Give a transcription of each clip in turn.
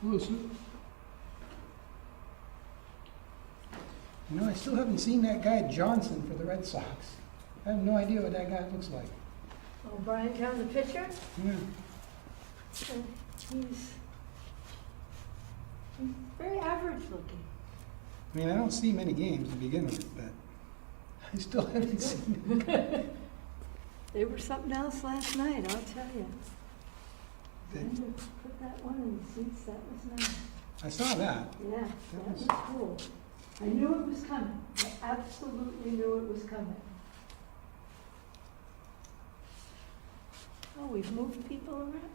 Hello, sir. You know, I still haven't seen that guy Johnson for the Red Sox. I have no idea what that guy looks like. Oh, Brian found the picture? Yeah. He's very average looking. I mean, I don't see many games to begin with, but I still haven't seen him. They were something else last night, I'll tell you. They- When you put that one in the seats, that was nice. I saw that. Yeah, that was cool. I knew it was coming. I absolutely knew it was coming. Oh, we've moved people around?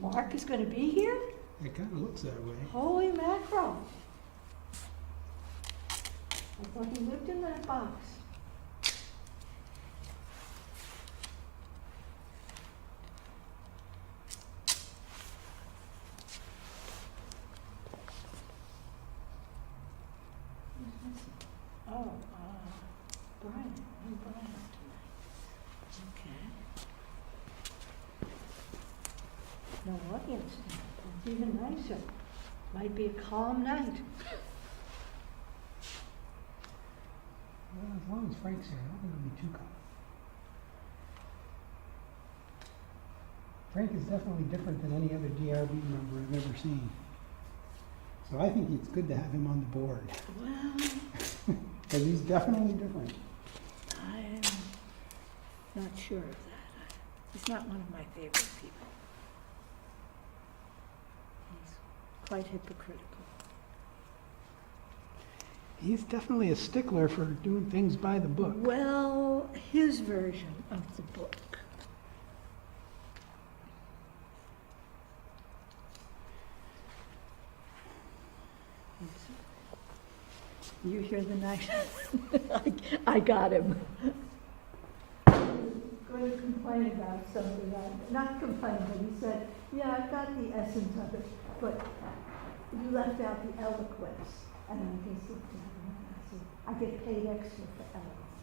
Mark is gonna be here? It kind of looks that way. Holy mackerel. I thought he lived in that box. Oh, Brian, Brian. Okay. No audience tonight. That's even nicer. Might be a calm night. Well, as long as Frank's here, I don't think it'll be too calm. Frank is definitely different than any other DRB member I've ever seen. So I think it's good to have him on the board. Well, Because he's definitely different. I'm not sure of that. He's not one of my favorite people. He's quite hypocritical. He's definitely a stickler for doing things by the book. Well, his version of the book. You hear the night? I got him. He was going to complain about something, not complain, but he said, yeah, I got the essence of it, but you left out the eloquence. And I just looked at him and I said, I get paid extra for eloquence.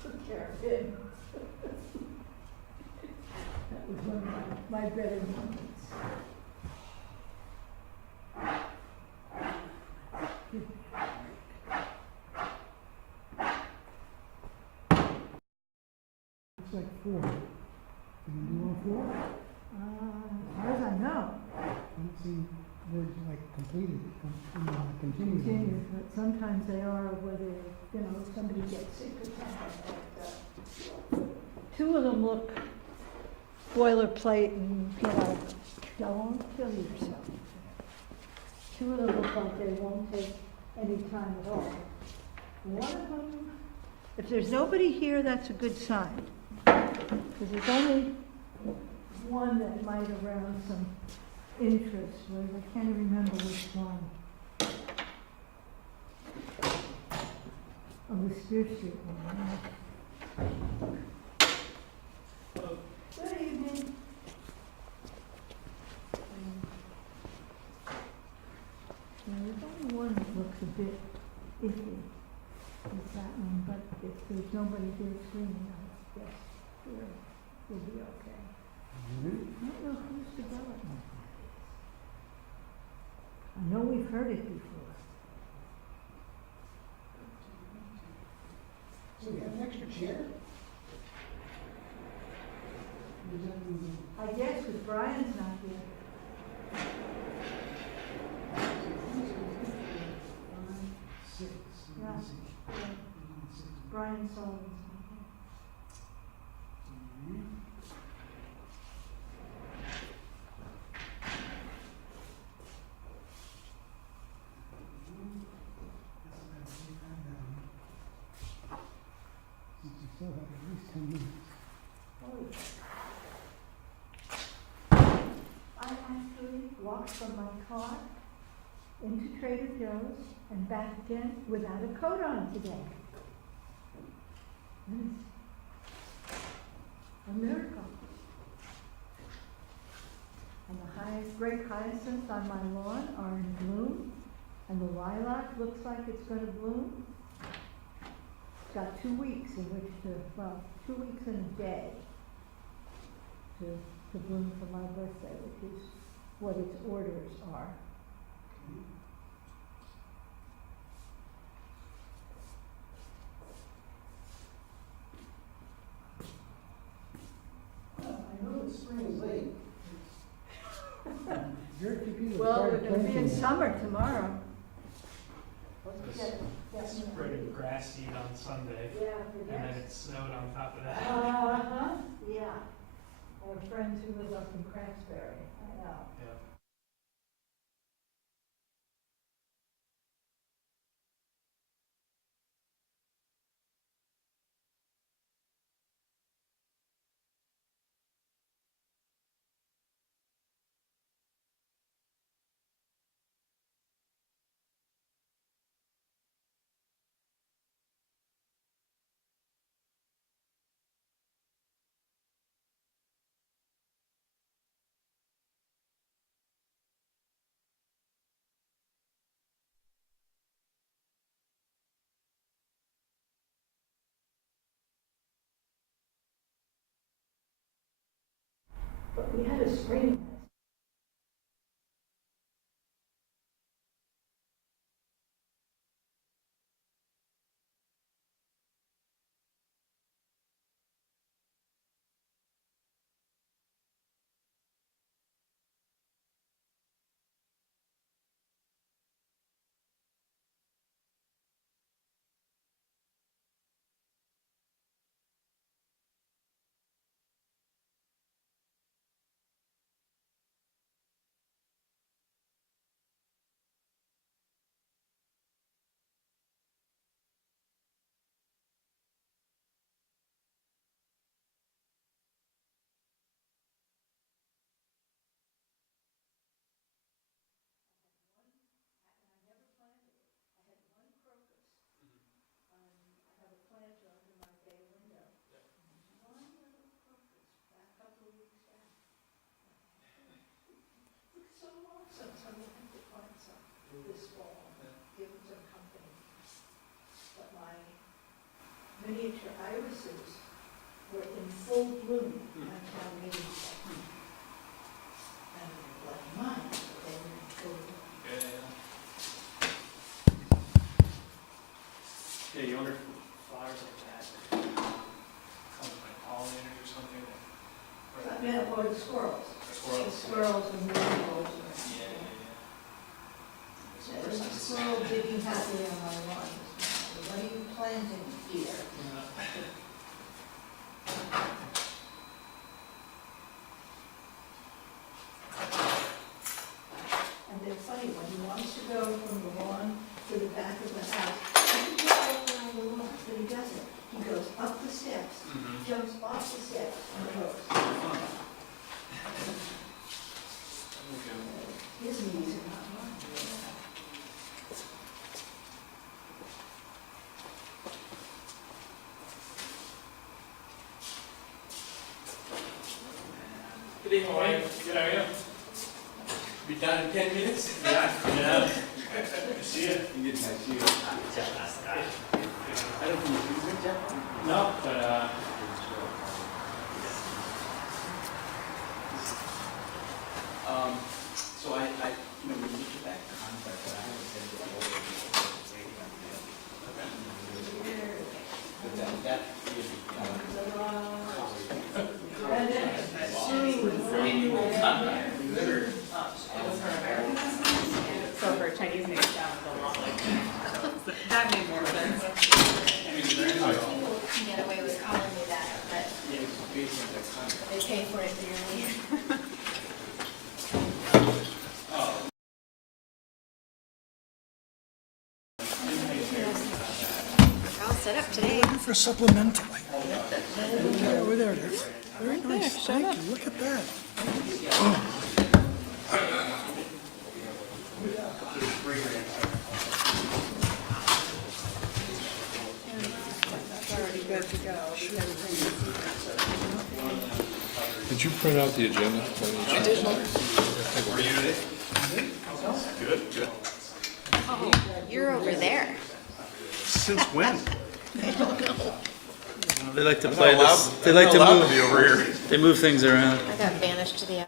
Took care of him. That was one of my better moments. It's like 4. Can you do all 4? As far as I know. I don't see words like completed, continued. Continues, but sometimes they are whether, you know, somebody gets sick or something like that. 2 of them look boilerplate and, you know, don't kill yourself. 2 of them look like they won't take any time at all. One of them, if there's nobody here, that's a good sign. Because there's only one that might arouse some interest, but I can't remember which one. Oh, the Spear Street one. Good evening. Now, there's only one that looks a bit iffy. It's that one, but if there's nobody here screaming, I guess we'll be okay. I don't know whose development that is. I know we've heard it before. So we have an extra chair? I guess because Brian's not here. Yeah. Brian Sullivan's not here. still have at least 10 minutes. I actually walked from my car into Trader Joe's and back again without a coat on today. That is a miracle. And the grape hyacinths on my lawn are in bloom, and the lilac looks like it's going to bloom. It's got 2 weeks in which to, 2 weeks and a day to bloom for my birthday, which is what its orders are. I know that spring is late. Very few people Well, we're started going to be in planting. summer tomorrow. Spread of grass seed on Sunday, Yeah, and then it snowed on top of that. yeah. I have friends who live up in Craftsbury, I know. Yeah. But we had a spring. Miniature irises were in full bloom at town meeting. And like mine, they were in full bloom. Yeah, you wonder if flowers like that come with like pollinators or something. Or the squirrels. Squirrels. Squirrels and weevils. Yeah. There's a squirrel digging happily on my lawn. What are you planting here? And they're funny, when he wants to go from the lawn to the back of the house, he can go all around the lawn, but he doesn't. He goes up the steps, jumps off the steps, and goes. His knees are not mine. Good evening, Ryan. Good, how are you? Be done in 10 minutes? Yeah. See you. You get my shoes. I don't think you use it, Jeff. No, but So I, when you look at that contract, that I haven't said it all. But that really, So for Chinese names down the long like that made more sense. People can get away with calling me that, but based on that contract. they pay for it dearly. All set up today. looking for supplementally. Oh, there it is. Very nice, thank you, look at that. Did you print out the agenda? I did. You're over there. Since when? They like to play this. They like to move. They move things around. I got banished to the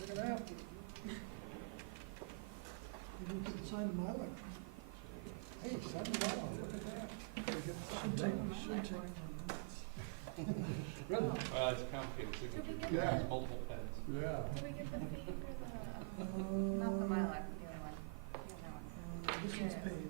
Look at that. You can sign the Mylar. Hey, sign the Mylar, look at that. Should take. Really? Well, it's complicated signature. Yeah. There's multiple pens. Yeah. Did we get the fee for the, not the Mylar, the other one? The other one. This one's Yeah. paid.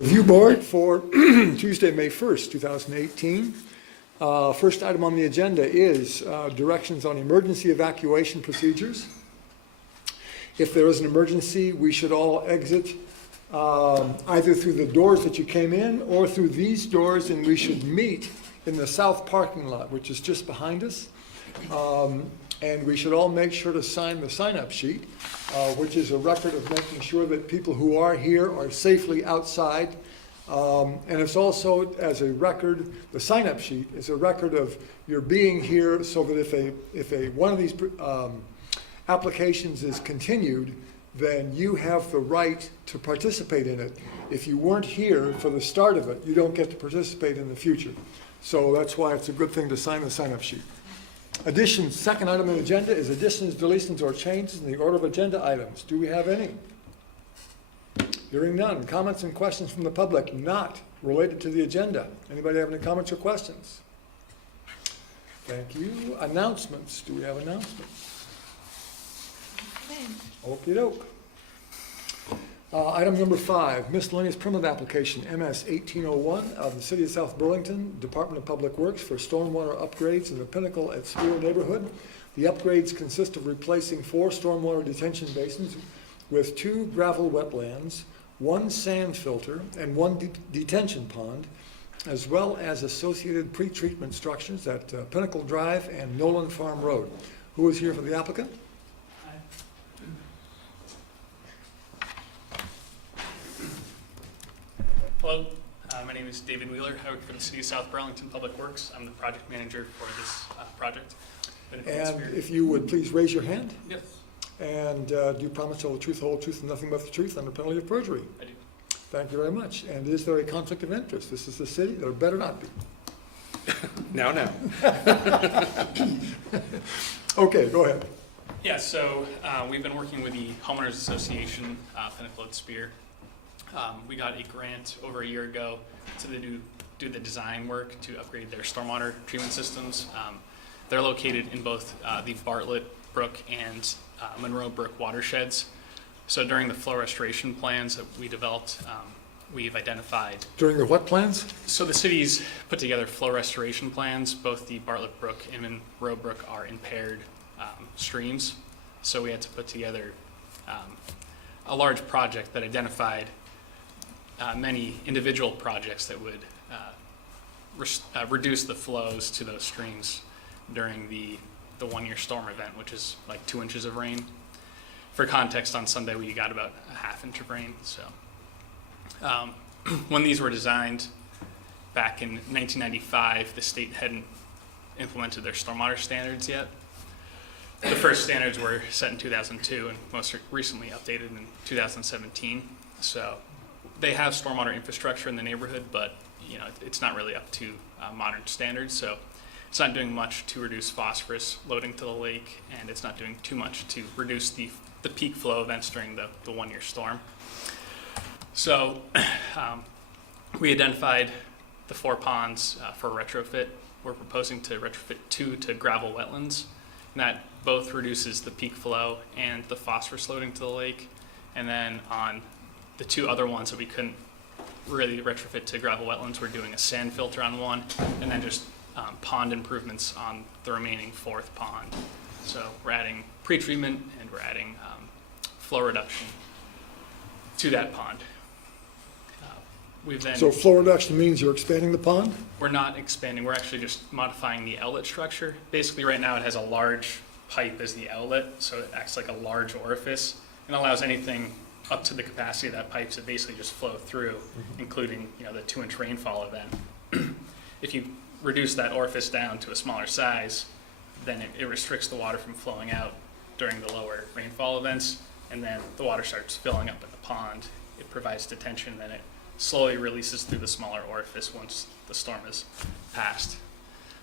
Review Board for Tuesday, May 1st, 2018. First item on the agenda is directions on emergency evacuation procedures. If there is an emergency, we should all exit either through the doors that you came in or through these doors, and we should meet in the south parking lot, which is just behind us. And we should all make sure to sign the sign-up sheet, which is a record of making sure that people who are here are safely outside. And it's also as a record, the sign-up sheet is a record of your being here, so that if one of these applications is continued, then you have the right to participate in it. If you weren't here for the start of it, you don't get to participate in the future. So that's why it's a good thing to sign the sign-up sheet. Additions, second item on the agenda is additions, deletions, or changes in the order of agenda items. Do we have any? Hearing none. Comments and questions from the public not related to the agenda. Anybody have any comments or questions? Thank you. Announcements. Do we have announcements? Okey doke. Item number 5, miscellaneous permit application, MS 1801 of the City of South Burlington, Department of Public Works for stormwater upgrades in the Pinnacle at Sphere neighborhood. The upgrades consist of replacing 4 stormwater detention basins with 2 gravel wetlands, 1 sand filter, and 1 detention pond, as well as associated pre-treatment structures at Pinnacle Drive and Nolan Farm Road. Who is here for the applicant? Hello, my name is David Wheeler. I work for the City of South Burlington Public Works. I'm the project manager for this project. And if you would please raise your hand. Yes, And do you promise to tell the truth, the whole truth, and nothing but the truth under penalty of perjury? I do. Thank you very much. And is there a conflict of interest? This is the city. There better not be. Now. Okay, go ahead. Yeah, so we've been working with the Homeowners Association, Pinnacle at Spear. We got a grant over a year ago to do the design work to upgrade their stormwater treatment systems. They're located in both the Bartlett Brook and Monroe Brook watersheds. So during the flow restoration plans that we developed, we've identified. During the what plans? So the city's put together flow restoration plans. Both the Bartlett Brook and Monroe Brook are impaired streams. So we had to put together a large project that identified many individual projects that would reduce the flows to those streams during the 1-year storm event, which is like 2 inches of rain. For context, on Sunday we got about a ½ inch of rain. So when these were designed back in 1995, the state hadn't implemented their stormwater standards yet. The first standards were set in 2002 and most recently updated in 2017. So they have stormwater infrastructure in the neighborhood, but it's not really up to modern standards. So it's not doing much to reduce phosphorus loading to the lake, and it's not doing too much to reduce the peak flow events during the 1-year storm. So we identified the 4 ponds for retrofit. We're proposing to retrofit 2 to gravel wetlands, and that both reduces the peak flow and the phosphorus loading to the lake. And then on the 2 other ones that we couldn't really retrofit to gravel wetlands, we're doing a sand filter on one, and then just pond improvements on the remaining 4th pond. So we're adding pre-treatment and we're adding flow reduction to that pond. So flow reduction means you're expanding the pond? We're not expanding, we're actually just modifying the outlet structure. Basically right now it has a large pipe as the outlet, so it acts like a large orifice and allows anything up to the capacity of that pipe to basically just flow through, including the 2-inch rainfall event. If you reduce that orifice down to a smaller size, then it restricts the water from flowing out during the lower rainfall events, and then the water starts filling up in the pond. It provides detention, then it slowly releases through the smaller orifice once the storm is passed.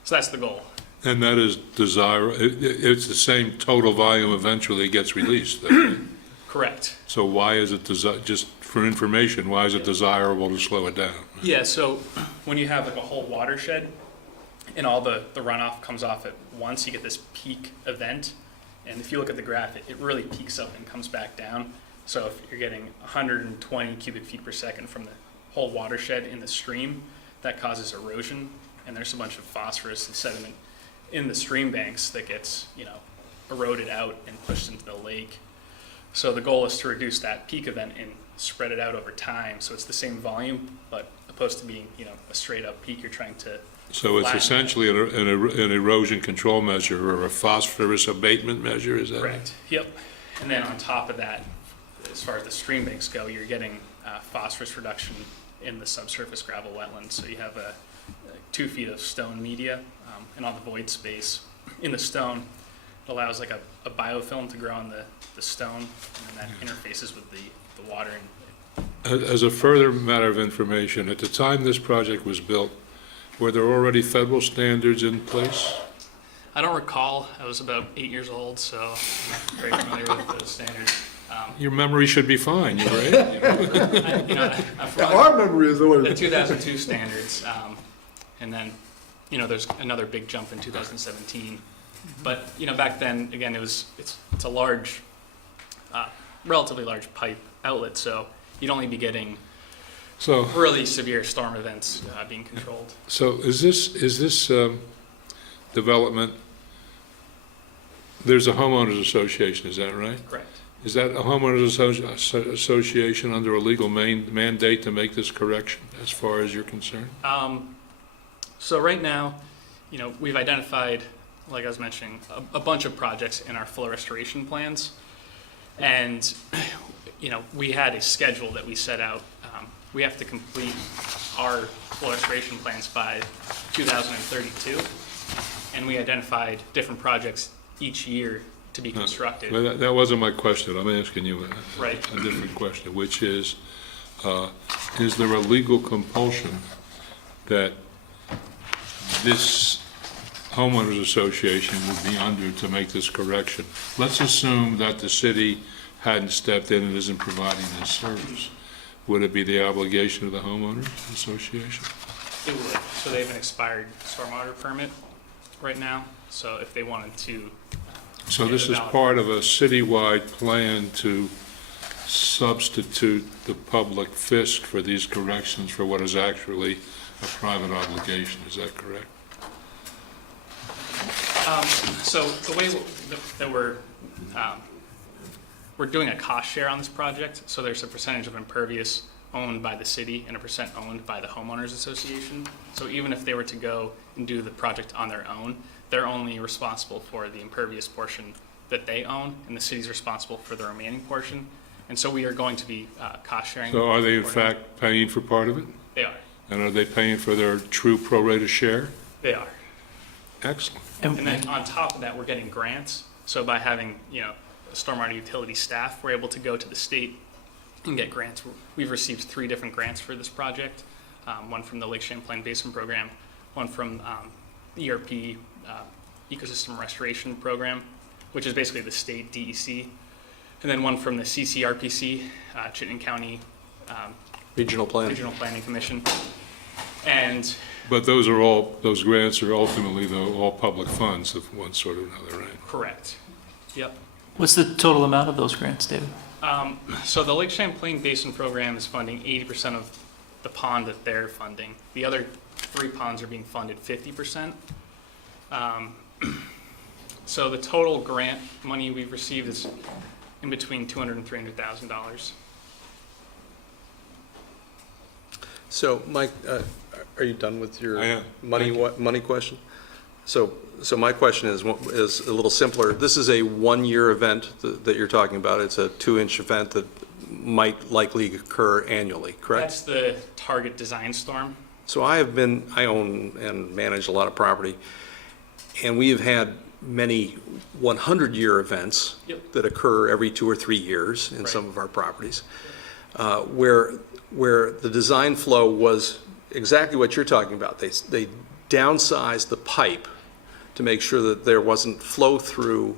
So that's the goal. And that is it's the same total volume eventually gets released. Correct. So why is it, just for information, why is it desirable to slow it down? Yeah, so when you have like a whole watershed and all the runoff comes off at once, you get this peak event. And if you look at the graph, it really peaks up and comes back down. So if you're getting 120 cubic feet per second from the whole watershed in the stream that causes erosion, and there's a bunch of phosphorus and sediment in the stream banks that gets, eroded out and pushed into the lake. So the goal is to reduce that peak event and spread it out over time, so it's the same volume, but opposed to being, a straight up peak, you're trying to. So it's flatten. essentially an erosion control measure or a phosphorus abatement measure, is that? Correct, yep. And then on top of that, as far as the stream banks go, you're getting phosphorus reduction in the subsurface gravel wetlands. So you have 2 feet of stone media, and all the void space in the stone allows like a biofilm to grow on the stone, and then that interfaces with the water. As a further matter of information, at the time this project was built, were there already federal standards in place? I don't recall. I was about 8 years old, so I'm not very familiar with those standards. Your memory should be fine, you're right. I'm familiar Our memory is with the always. 2002 standards, and then, there's another big jump in 2017. But, back then, again, it's a large, relatively large pipe outlet, so you'd only be getting So, really severe storm events being controlled. so is this development, there's a homeowners association, is that right? Correct. Is that a homeowners association under a legal mandate to make this correction, as far as you're concerned? So right now, we've identified, like I was mentioning, a bunch of projects in our flow restoration plans. And, we had a schedule that we set out. We have to complete our flow restoration plans by 2032. And we identified different projects each year to be constructed. Well, that wasn't my question. I'm asking you Right. a different question, which is there a legal compulsion that this homeowners association would be under to make this correction? Let's assume that the city hadn't stepped in and isn't providing this service. Would it be the obligation of the homeowners association? It would. So they have an expired stormwater permit right now. So if they wanted to. So this is part of a citywide plan to substitute the public fisc for these corrections for what is actually a private obligation, is that correct? So the way that we're doing a cost share on this project, so there's a percentage of impervious owned by the city and a percent owned by the homeowners association. So even if they were to go and do the project on their own, they're only responsible for the impervious portion that they own, and the city's responsible for the remaining portion. And so we are going to be cost sharing. So are they in fact paying for part of it? They are. And are they paying for their true pro rata share? They are. Excellent. And then on top of that, we're getting grants. So by having, stormwater utility staff, we're able to go to the state and get grants. We've received 3 different grants for this project. One from the Lake Champlain Basin Program, one from ERP, Ecosystem Restoration Program, which is basically the state DEC, and then one from the CCRPC, Chittenden County Regional plan. Regional Planning Commission. And But those grants are ultimately, though, all public funds of one sort or another, right? correct. Yep. What's the total amount of those grants, David? So the Lake Champlain Basin Program is funding 80% of the pond that they're funding. The other 3 ponds are being funded 50%. So the total grant money we've received is in between $200,000 and $300,000. So, Mike, are you done with your I am. money question? So my question is a little simpler. This is a 1-year event that you're talking about. It's a 2-inch event that might likely occur annually, correct? That's the target design storm. So I own and manage a lot of property, and we have had many 100-year events Yep. that occur every 2 or 3 years in Right. some of our properties, where the design flow was exactly what you're talking about. They downsized the pipe to make sure that there wasn't flow through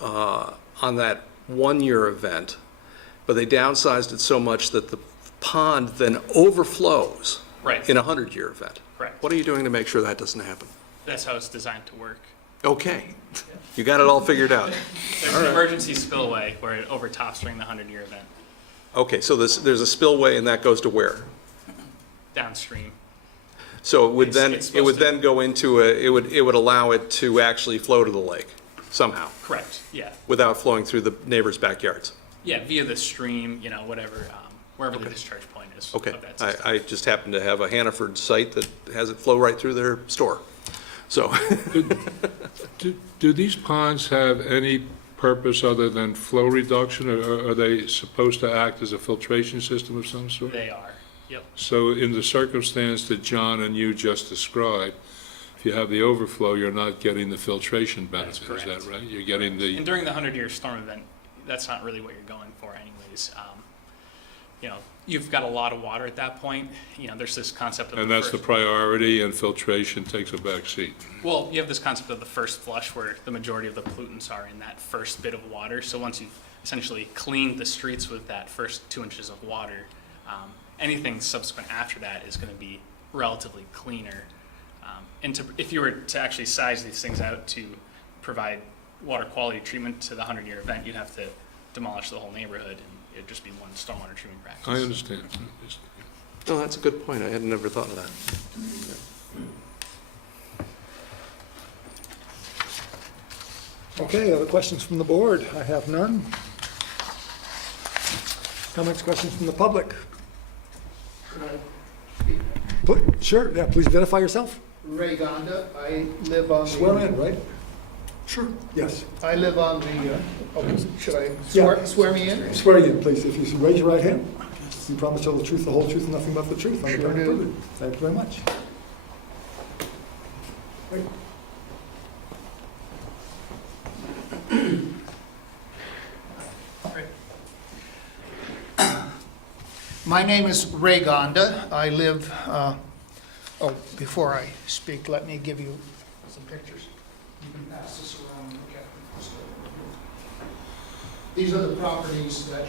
on that 1-year event, but they downsized it so much that the pond then overflows Right. in a 100-year event. Correct. What are you doing to make sure that doesn't happen? That's how it's designed to work. Okay, you got it all figured out. There's an emergency spillway where it overtops during the 100-year event. Okay, so there's a spillway, and that goes to where? downstream. So it would It's- then, it's it would supposed to- then go into it would allow it to actually flow to the lake somehow, Correct, yeah. without flowing through the neighbors' backyards. Yeah, via the stream, whatever, wherever the discharge point is Okay, of that system. I just happen to have a Hannaford site that has it flow right through their store. So, Do these ponds have any purpose other than flow reduction, or are they supposed to act as a filtration system of some sort? They are, yep. So in the circumstance that John and you just described, if you have the overflow, you're not getting the filtration That's benefit, is that correct. right? You're getting And the, during the 100-year storm event, that's not really what you're going for anyways. You've got a lot of water at that point. There's this concept of and that's the first- priority, and filtration takes a back seat. Well, you have this concept of the first flush where the majority of the pollutants are in that first bit of water. So once you've essentially cleaned the streets with that first 2 inches of water, anything subsequent after that is going to be relatively cleaner. If you were to actually size these things out to provide water quality treatment to the 100-year event, you'd have to demolish the whole neighborhood, and it'd just be one stormwater treatment practice. I understand. no, that's a good point. I had never thought of that. Okay, other questions from the board? I have none. Comments, questions from the public? Sure, yeah, please identify yourself. Ray Gonda. I live on Swear the, in, right? Sure. Yes. I live on the, should I Yeah. swear me in? Swear you in, please. If you raise your right hand, you promise to tell the truth, the whole truth, and nothing but the truth. Sure Under do. privilege. Thank you very much. Great. My name is Ray Gonda. I live, before I speak, let me give you some pictures. You can pass this around and look at them. These are the properties that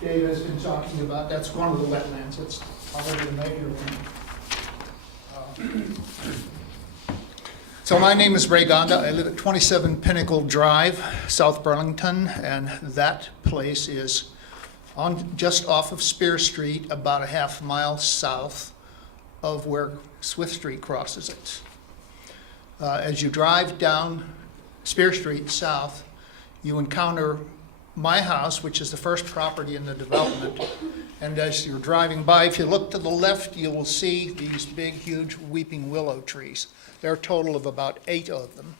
Dave has been talking about. That's one of the wetlands. It's probably the major one. So my name is Ray Gonda. I live at 27 Pinnacle Drive, South Burlington, and that place is just off of Spear Street, about a half mile south of where Swift Street crosses it. As you drive down Spear Street south, you encounter my house, which is the first property in the development. And as you're driving by, if you look to the left, you will see these big, huge weeping willow trees. There are a total of about 8 of them.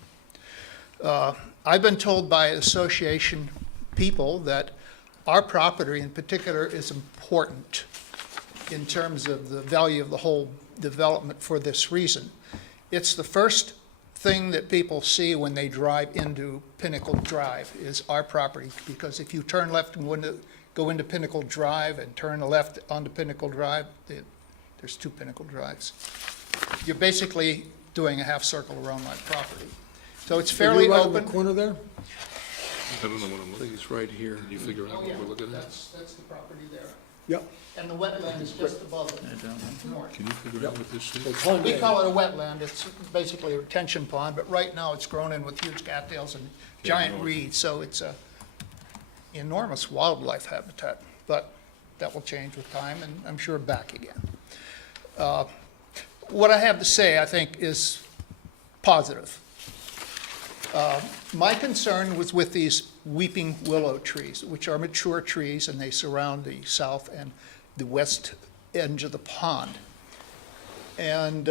I've been told by association people that our property in particular is important in terms of the value of the whole development for this reason. It's the first thing that people see when they drive into Pinnacle Drive is our property, because if you turn left and go into Pinnacle Drive and turn left onto Pinnacle Drive, there's 2 Pinnacle Drives. You're basically doing a half circle around my property. So it's fairly Are you right in the open. corner there? I don't know what I'm I looking think it's right here. Can you figure out Oh, what yeah, we're looking at? that's the property there. Yep. And the wetland is just above it, north. Can you figure out what this So is? it's on We there. call it a wetland, it's basically a retention pond, but right now it's grown in with huge cattails and giant reeds, so it's a enormous wildlife habitat, but that will change with time, and I'm sure back again. What I have to say, I think, is positive. My concern was with these weeping willow trees, which are mature trees, and they surround the south and the west edge of the pond. And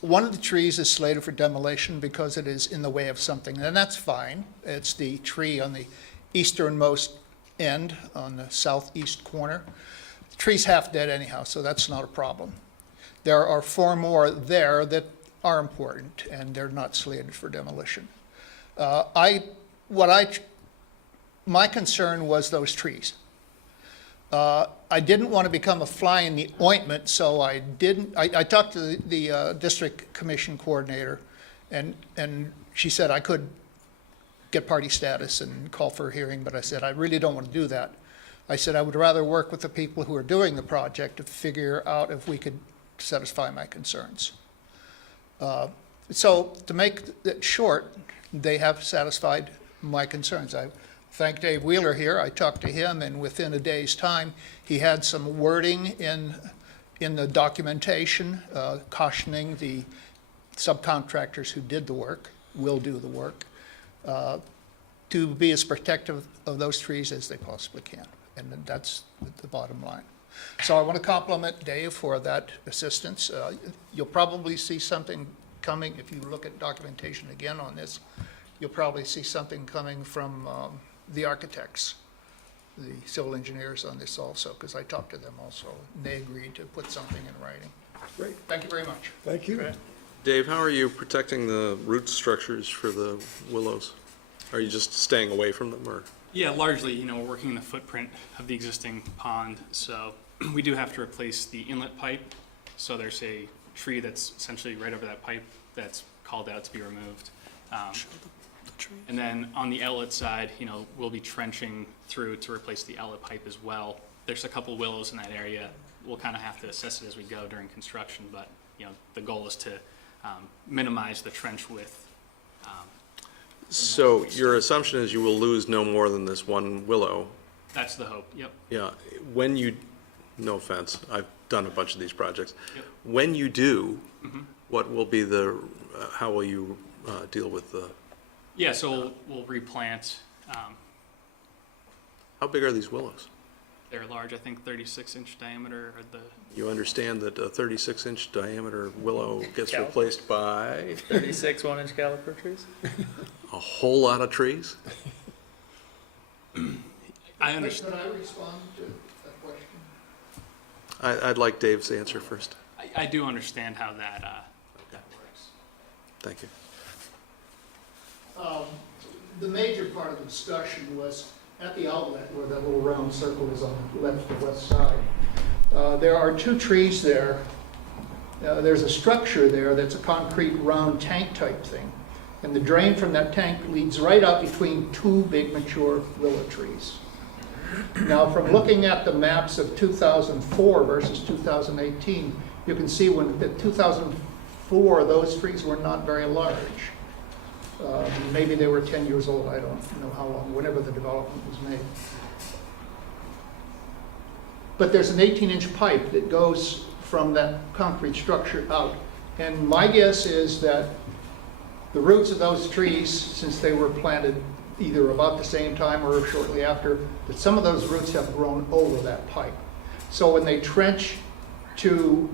one of the trees is slated for demolition because it is in the way of something, and that's fine. It's the tree on the easternmost end, on the southeast corner. The tree's half dead anyhow, so that's not a problem. There are 4 more there that are important, and they're not slated for demolition. My concern was those trees. I didn't want to become a fly in the ointment, so I talked to the district commission coordinator, and she said I could get party status and call for a hearing, but I said, I really don't want to do that. I said, I would rather work with the people who are doing the project to figure out if we could satisfy my concerns. So to make it short, they have satisfied my concerns. I thank Dave Wheeler here. I talked to him, and within a day's time, he had some wording in in the documentation, cautioning the subcontractors who did the work, will do the work, to be as protective of those trees as they possibly can. And that's the bottom line. So I want to compliment Dave for that assistance. You'll probably see something coming, if you look at documentation again on this, you'll probably see something coming from the architects, the civil engineers on this also, because I talked to them also, and they agreed to put something in writing. Great, Thank you very much. thank you. Dave, how are you protecting the root structures for the willows? Are you just staying away from them, or? Yeah, largely, you know, we're working in the footprint of the existing pond, so we do have to replace the inlet pipe. So there's a tree that's essentially right over that pipe that's called out to be removed. And then on the outlet side, you know, we'll be trenching through to replace the outlet pipe as well. There's a couple willows in that area. We'll kind of have to assess it as we go during construction, but, you know, the goal is to minimize the trench width. So your assumption is you will lose no more than this one willow. That's the hope, yep. Yeah, when you, no offense, I've done a bunch of these projects. Yep. When you do, what will be the, how will you deal with the, Yeah, so we'll replant. how big are these willows? They're large, I think 36-inch diameter are the, You understand that a 36-inch diameter willow gets replaced by 36 1-inch caliper trees? a whole lot of trees? I understand. Could I respond to that question? I'd like Dave's answer first. I do understand how that works. Thank you. The major part of the discussion was at the outlet where that little round circle is on the left and west side. There are two trees there. There's a structure there that's a concrete round tank type thing. And the drain from that tank leads right out between two big mature willow trees. Now, from looking at the maps of 2004 versus 2018, you can see when in 2004, those trees were not very large. Maybe they were 10 years old, I don't know how long, whenever the development was made. But there's an 18-inch pipe that goes from that concrete structure out. And my guess is that the roots of those trees, since they were planted either about the same time or shortly after, that some of those roots have grown over that pipe. So when they trench to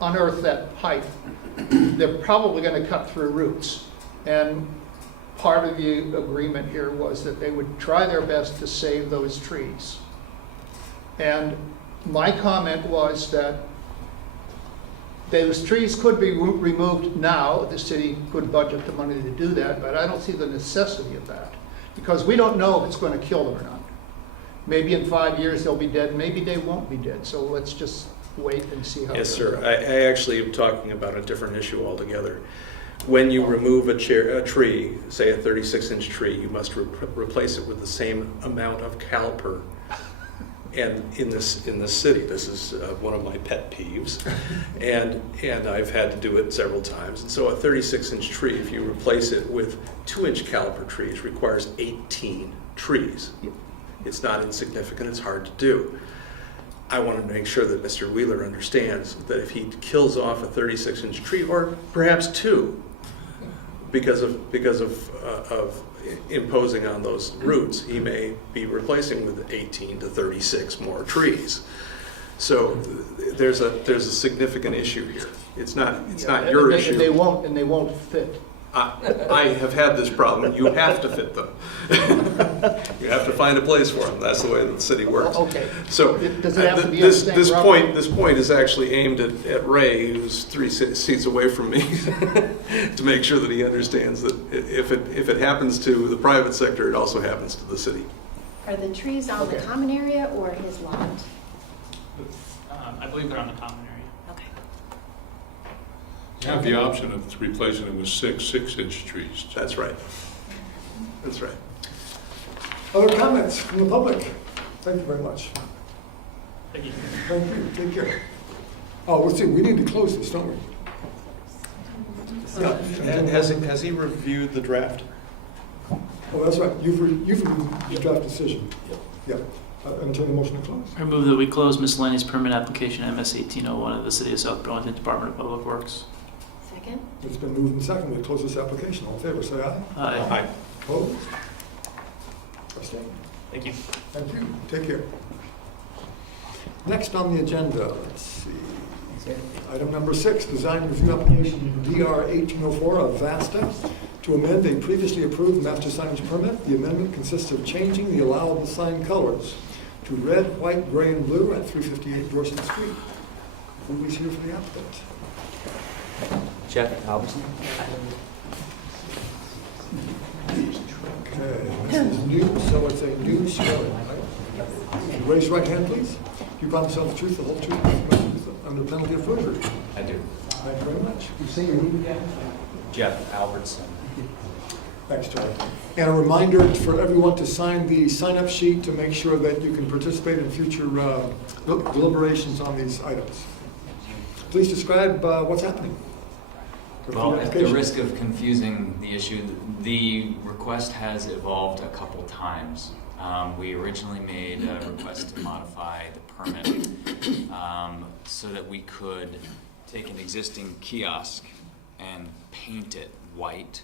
unearth that pipe, they're probably going to cut through roots. And part of the agreement here was that they would try their best to save those trees. And my comment was that those trees could be removed now. The city could budget the money to do that, but I don't see the necessity of that because we don't know if it's going to kill them or not. Maybe in 5 years they'll be dead, maybe they won't be dead. So let's just wait and see how it Yes, goes. sir. I actually am talking about a different issue altogether. When you remove a tree, say a 36-inch tree, you must replace it with the same amount of caliper. And in this city, this is one of my pet peeves, and I've had to do it several times. And so a 36-inch tree, if you replace it with 2-inch caliper trees, requires 18 trees. It's not insignificant, it's hard to do. I want to make sure that Mr. Wheeler understands that if he kills off a 36-inch tree, or perhaps two, because of imposing on those roots, he may be replacing with 18 to 36 more trees. So there's a significant issue here. It's not your issue. And they won't fit. I have had this problem. You have to fit them. You have to find a place for them. That's the way that the city works. Okay. So Does it have to be on the same property? this point is actually aimed at Ray, who's 3 seats away from me, to make sure that he understands that if it happens to the private sector, it also happens to the city. Are the trees on the Okay. common area or his lot? I believe they're on the common area. Okay. You have the option of replacing it with 6-inch trees. That's right. That's right. Other comments from the public? Thank you very much. Thank you. Thank you, take care. Oh, let's see, we need to close this, don't we? Yeah. And has he reviewed the draft? Oh, that's right, you've reviewed the draft decision. Yeah. Entertain a motion to close. I move that we close miscellaneous permit application MS 1801 of the City of South Burlington Department of Public Works. Second? It's been moved and seconded to close this application. All in favor, say aye. Aye. Opposed? Abstained? Thank you. Thank you. Take care. Next on the agenda, let's see. Item number 6, design review application DR 1804 of Vasta to amend a previously approved master signage permit. The amendment consists of changing the allowable sign colors to red, white, gray, and blue at 358 Dorset Street. Who is here for the applicant? Jeff Albertson? Okay, this is new, so it's a new spelling, right? Raise your right hand, please. Do you promise to tell the truth, the whole truth, and nothing but the truth, under penalty of perjury? I do. Thank you very much. You say your name again? Jeff Albertson. Thanks, Charlie. And a reminder for everyone to sign the sign-up sheet to make sure that you can participate in future deliberations on these items. Please describe what's happening. Well, at the risk of confusing the issue, the request has evolved a couple times. We originally made a request to modify the permit so that we could take an existing kiosk and paint it white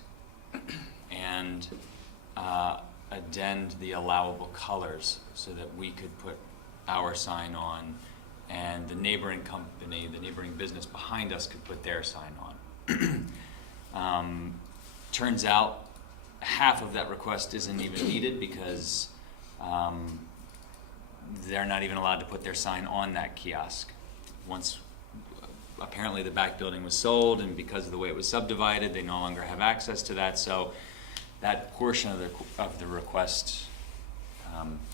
and addend the allowable colors so that we could put our sign on and the neighboring company, the neighboring business behind us could put their sign on. Turns out half of that request isn't even needed because they're not even allowed to put their sign on that kiosk. Once apparently the back building was sold, and because of the way it was subdivided, they no longer have access to that, so that portion of the request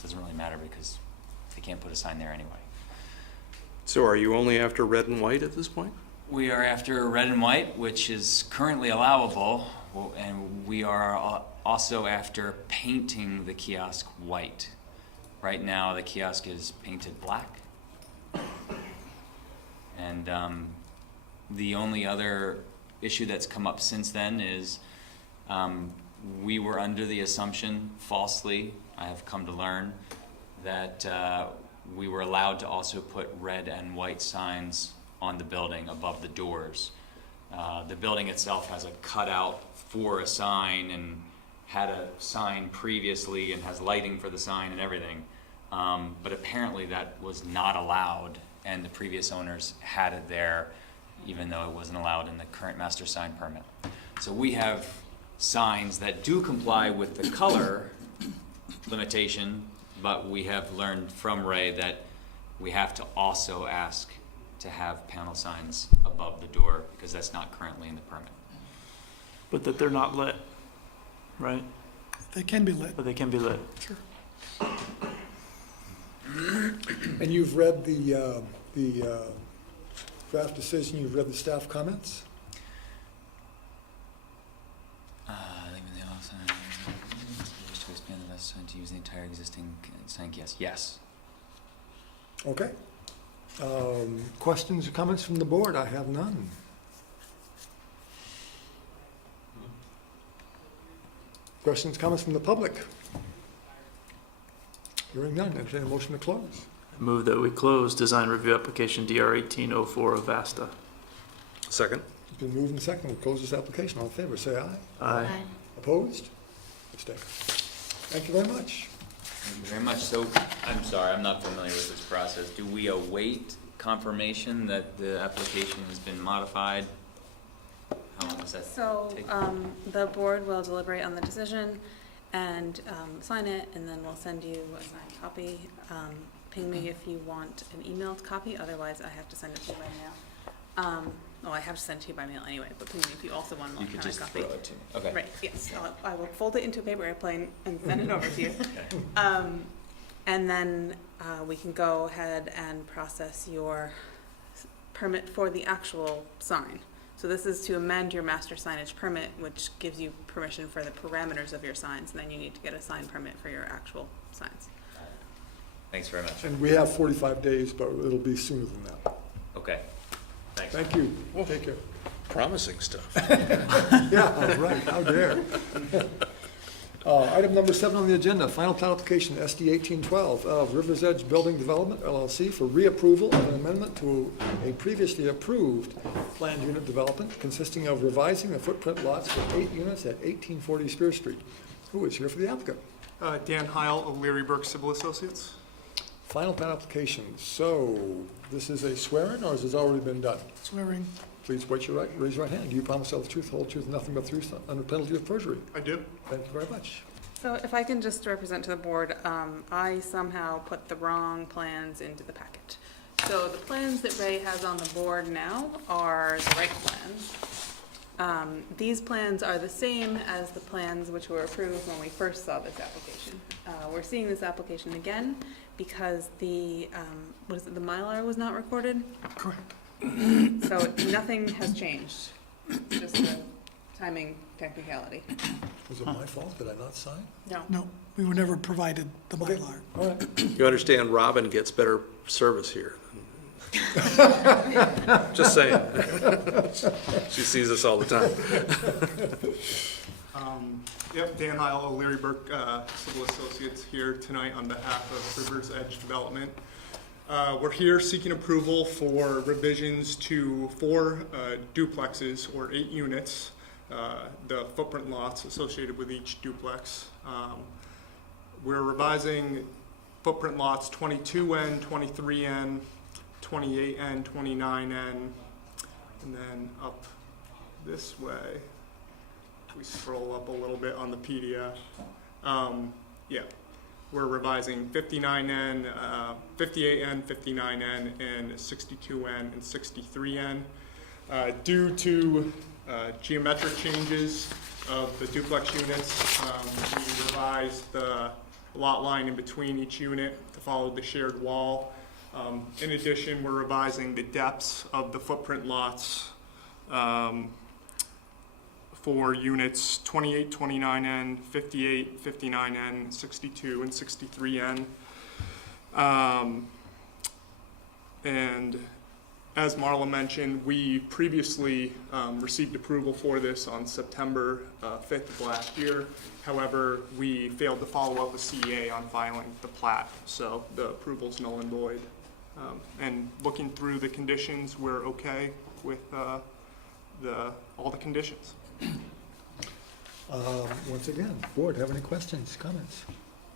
doesn't really matter because they can't put a sign there anyway. So are you only after red and white at this point? We are after red and white, which is currently allowable, and we are also after painting the kiosk white. Right now, the kiosk is painted black. And the only other issue that's come up since then is we were under the assumption, falsely, I have come to learn, that we were allowed to also put red and white signs on the building above the doors. The building itself has a cutout for a sign and had a sign previously and has lighting for the sign and everything. But apparently that was not allowed, and the previous owners had it there even though it wasn't allowed in the current master sign permit. So we have signs that do comply with the color limitation, but we have learned from Ray that we have to also ask to have panel signs above the door because that's not currently in the permit. But that they're not lit, right? They can be lit. But they can be lit. Sure. And you've read the draft decision, you've read the staff comments? Leaving the off sign, just to expand the last sign to use the entire existing sign. Yes. Okay. Questions or comments from the board? I have none. Questions, comments from the public? Hearing none, entertain a motion to close. I move that we close design review application DR 1804 of Vasta. Second. It's been moved and seconded. We'll close this application. All in favor, say aye. Aye. Opposed? Abstained. Thank you very much. Thank you very much. So, I'm sorry, I'm not familiar with this process. Do we await confirmation that the application has been modified? How long does that take? The board will deliberate on the decision and sign it, and then we'll send you a signed copy. Ping me if you want an emailed copy, otherwise I have to send it to you by mail. I have to send it to you by mail anyway, but ping me if you also want an You could electronic just copy. throw it to me. Okay. Right, yes, I will fold it into a paper airplane and send it over to you. Okay. And then we can go ahead and process your permit for the actual sign. So this is to amend your master signage permit, which gives you permission for the parameters of your signs, and then you need to get a sign permit for your actual signs. Thanks very much. And we have 45 days, but it'll be sooner than that. Okay. Thanks. Thank you. Take care. Promising stuff. Yeah, right. How dare. Item number 7 on the agenda, final plat application, SD 1812 of Rivers Edge Building Development LLC for reapproval of an amendment to a previously approved planned unit development consisting of revising the footprint lots for 8 units at 1840 Spear Street. Who is here for the applicant? Dan Heil of Leary Burke Civil Associates. Final plat application. So this is a swearing or has this already been done? Swearing. Please raise your right hand. Do you promise to tell the truth, whole truth, and nothing but the truth under penalty of perjury? I do. Thank you very much. So if I can just represent to the board, I somehow put the wrong plans into the packet. So the plans that Ray has on the board now are the right plans. These plans are the same as the plans which were approved when we first saw this application. We're seeing this application again because the, the Mylar was not recorded? Correct. So nothing has changed, just a timing technicality. Was it my fault? Did I not sign? No. No, we were never provided the Okay. Mylar. All right. You understand Robin gets better service here. Just saying. She sees us all the time. Yep, Dan Heil of Leary Burke Civil Associates here tonight on behalf of Rivers Edge Development. We're here seeking approval for revisions to 4 duplexes or 8 units, the footprint lots associated with each duplex. We're revising footprint lots 22N, 23N, 28N, 29N, and then up this way. We scroll up a little bit on the PDF. Yeah. We're revising 59N, 58N, 59N, and 62N and 63N. Due to geometric changes of the duplex units, we revised the lot line in between each unit to follow the shared wall. In addition, we're revising the depths of the footprint lots for units 28, 29N, 58, 59N, 62, and 63N. And as Marla mentioned, we previously received approval for this on September 5th of last year. However, we failed to follow up with CEA on filing the plat, so the approval's null and void. And looking through the conditions, we're okay with all the conditions. Once again, board, have any questions, comments?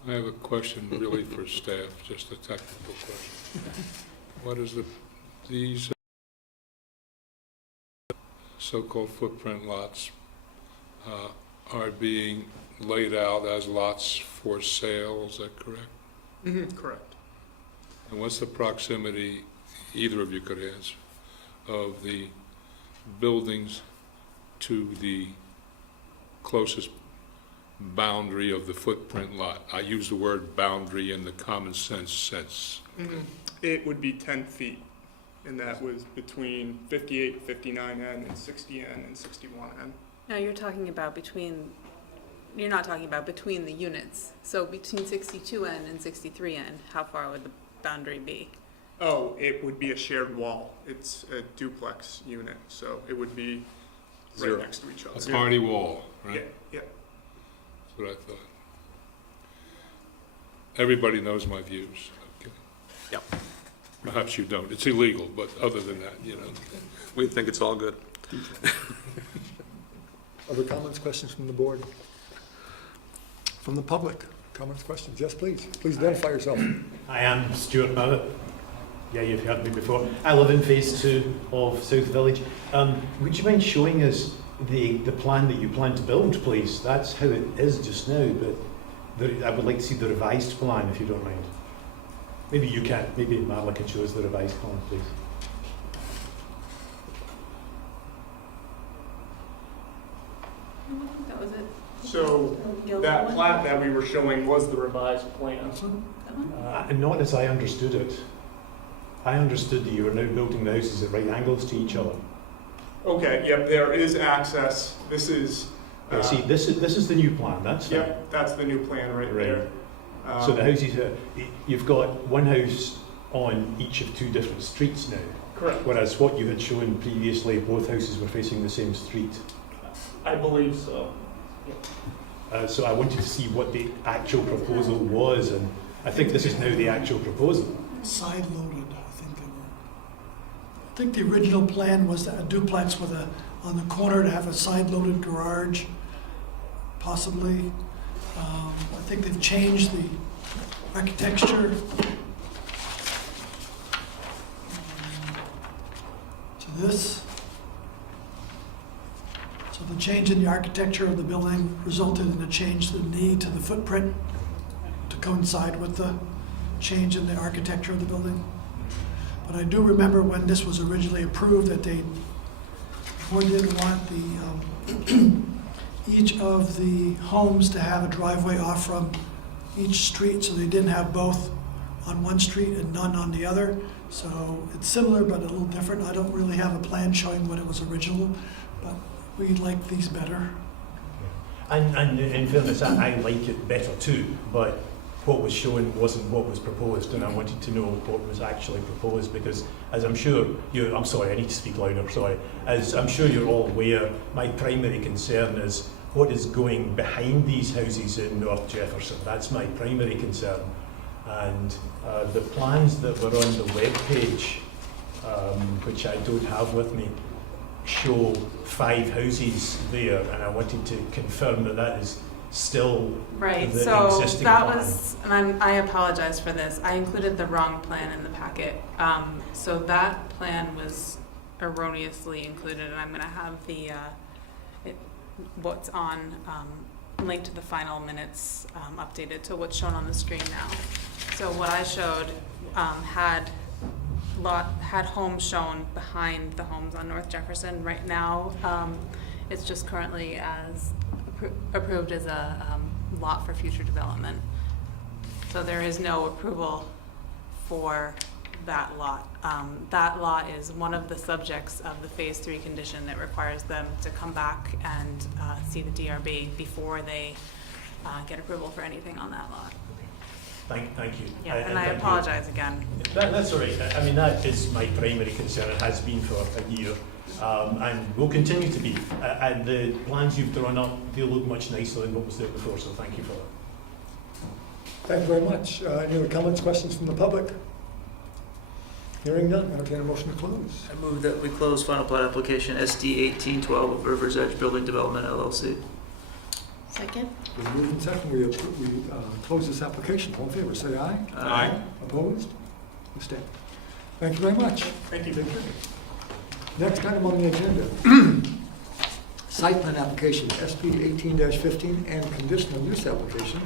I have a question really for staff, just a technical question. What is these so-called footprint lots are being laid out as lots for sale, is that correct? Mm-hmm. Correct. And what's the proximity, either of you could answer, of the buildings to the closest boundary of the footprint lot? I use the word boundary in the common sense. Mm-hmm. It would be 10 feet, and that was between 58, 59N, and 60N, and 61N. Now you're talking about you're not talking about between the units. So between 62N and 63N, how far would the boundary be? Oh, it would be a shared wall. It's a duplex unit, so it would be right next to each other. A party wall, right? Yeah, yeah. That's what I thought. Everybody knows my views. Okay. Yep. Perhaps you don't. It's illegal, but other than that, We think it's all good. Other comments, questions from the board? From the public? Comments, questions? Yes, please. Please identify yourself. I am Stuart Barrett. Yeah, you've heard me before. I live in phase 2 of South Village. Would you mind showing us the plan that you plan to build, please? That's how it is just now, but I would like to see the revised plan, if you don't mind. Maybe you can. Maybe Marla can show us the revised plan, please. That was it. So that plat that we were showing was the revised plan. Not as I understood it. I understood that you were now building the houses at right angles to each other. Okay, yep, there is access. This is... see, this is the new plan, that's Yep, that's the new plan right there. So the houses, you've got one house on each of 2 different streets now. Correct. Whereas what you had shown previously, both houses were facing the same street. I believe so. Yep. So I wanted to see what the actual proposal was, and I think this is now the actual proposal. Side loaded, I think they were. I think the original plan was a duplex with on the corner to have a side loaded garage, possibly. I think they've changed the architecture to this. So the change in the architecture of the building resulted in a change in the knee to the footprint to coincide with the change in the architecture of the building. But I do remember when this was originally approved that they did want the each of the homes to have a driveway off from each street, so they didn't have both on one street and none on the other. So it's similar but a little different. I don't really have a plan showing what it was original, but we like these better. And in fairness, I like it better too, but what was shown wasn't what was proposed, and I wanted to know what was actually proposed, because as I'm sure I'm sorry, I need to speak louder, sorry. As I'm sure you're all aware, my primary concern is what is going behind these houses in North Jefferson. That's my primary concern. And the plans that were on the webpage, which I don't have with me, show 5 houses there, and I wanted to confirm that that is still Right, the so existing that plan. was, and I apologize for this, I included the wrong plan in the packet. So that plan was erroneously included, and I'm gonna have the, what's on, linked to the final minutes, updated to what's shown on the screen now. So what I showed, had homes shown behind the homes on North Jefferson. Right now, it's just currently as approved as a lot for future development. So there is no approval for that lot. That lot is one of the subjects of the Phase 3 condition that requires them to come back and see the DRB before they get approval for anything on that lot. Thank you. Yeah, and I thank you. apologize again. That's all right. I mean, that is my primary concern. It has been for a year, and will continue to be. And the plans you've drawn up, they look much nicer than what was there before, so thank you for that. Thank you very much. Any other comments, questions from the public? Hearing none, entertain a motion to close. I move that we close final plat application SD 1812 of Rivers Edge Building Development LLC. Second? We move in second, we close this application. All in favor, say aye. Aye. Opposed? Abstained. Thank you very much. Thank you. Next item on the agenda, site plan application, SP 18-15 and conditional use application,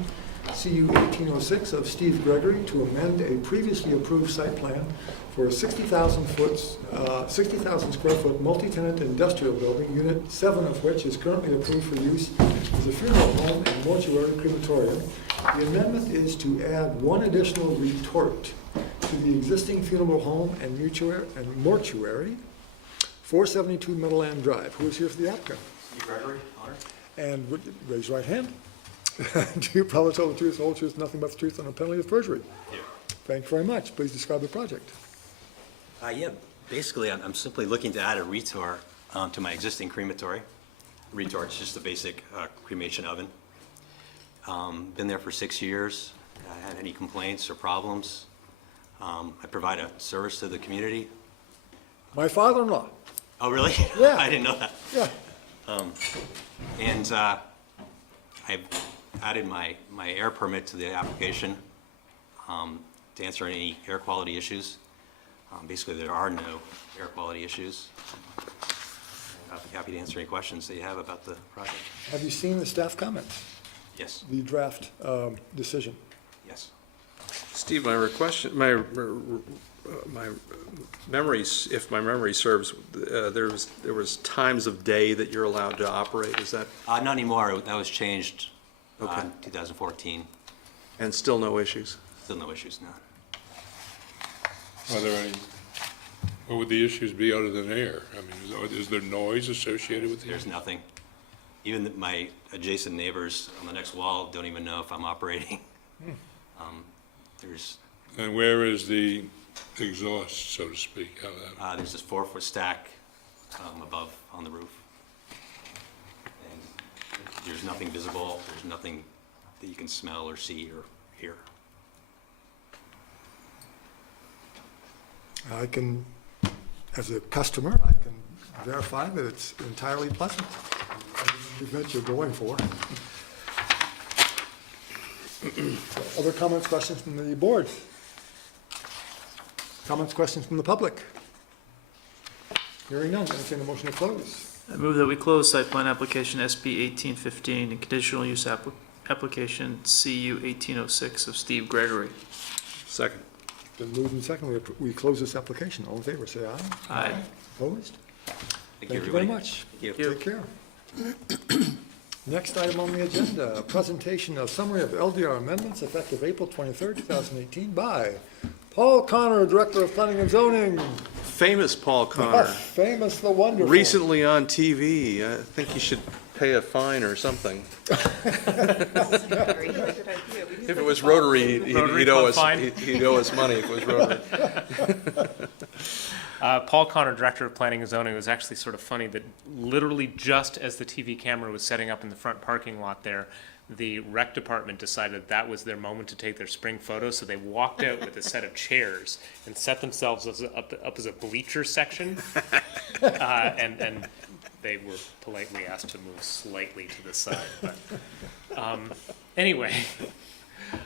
CU 1806 of Steve Gregory to amend a previously approved site plan for a 60,000 square foot multi-tenant industrial building, unit 7 of which is currently approved for use as a funeral home and mortuary crematorium. The amendment is to add one additional retort to the existing funeral home and mortuary, 472 Meadowland Drive. Who is here for the applicant? Steve Gregory, owner. And would you raise your right hand? Do you promise to tell the truth, the whole truth, nothing but the truth, on a penalty of perjury? Yeah. Thank you very much. Please describe the project. Yeah, basically, I'm simply looking to add a retort to my existing crematory. Retort's just a basic cremation oven. Been there for 6 years. I haven't had any complaints or problems. I provide a service to the community. My father-in-law. Oh, really? Yeah. I didn't know that. Yeah. And I've added my air permit to the application to answer any air quality issues. Basically, there are no air quality issues. I'll be happy to answer any questions that you have about the project. Have you seen the staff comments? Yes. The draft decision? Yes. Steve, my memories, if my memory serves, there was times of day that you're allowed to operate. Is that? Not anymore. That was changed Okay. in 2014. And still no issues? Still no issues now. Are there any, what would the issues be other than air? I mean, is there noise associated with the? There's nothing. Even my adjacent neighbors on the next wall don't even know if I'm operating. And where is the exhaust, so to speak? There's this 4-foot stack above on the roof. And there's nothing visible, there's nothing that you can smell or see or hear. I can, as a customer, I can verify that it's entirely pleasant. The event you're going for. Other comments, questions from the board? Comments, questions from the public? Hearing none, entertain a motion to close. I move that we close site plan application SB 1815 and conditional use application CU 1806 of Steve Gregory. Second. Been moved and seconded, we close this application. All in favor, say aye. Aye. Opposed? Thank you, Thank you very everybody. much. Thank you. Take care. Next item on the agenda, presentation of summary of LDR amendments effective April 23rd, 2018 by Paul Connor, Director of Planning and Zoning. Famous Paul Connor. Famous the wonderful. Recently on TV. I think you should pay a fine or something. If it was Rotary, he'd owe us money if it was Rotary. Paul Connor, Director of Planning and Zoning, was actually sort of funny that literally just as the TV camera was setting up in the front parking lot there, the rec department decided that was their moment to take their spring photo, so they walked out with a set of chairs and set themselves up as a bleacher section, and they were politely asked to move slightly to the side. But, anyway,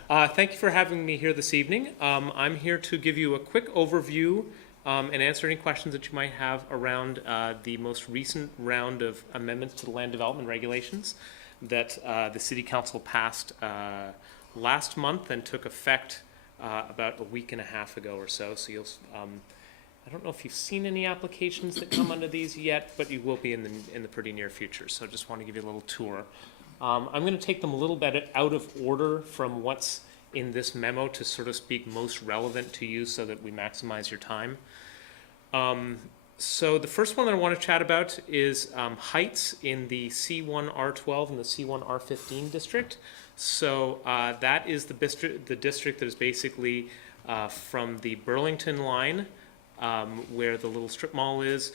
thank you for having me here this evening. I'm here to give you a quick overview and answer any questions that you might have around the most recent round of amendments to the land development regulations that the City Council passed last month and took effect about a week and a half ago or so. So you'll, I don't know if you've seen any applications that come under these yet, but you will be in the pretty near future. So I just want to give you a little tour. I'm going to take them a little bit out of order from what's in this memo to sort of speak most relevant to you so that we maximize your time. So the first one that I want to chat about is heights in the C1R12 and the C1R15 district. So that is the district that is basically from the Burlington line, where the little strip mall is,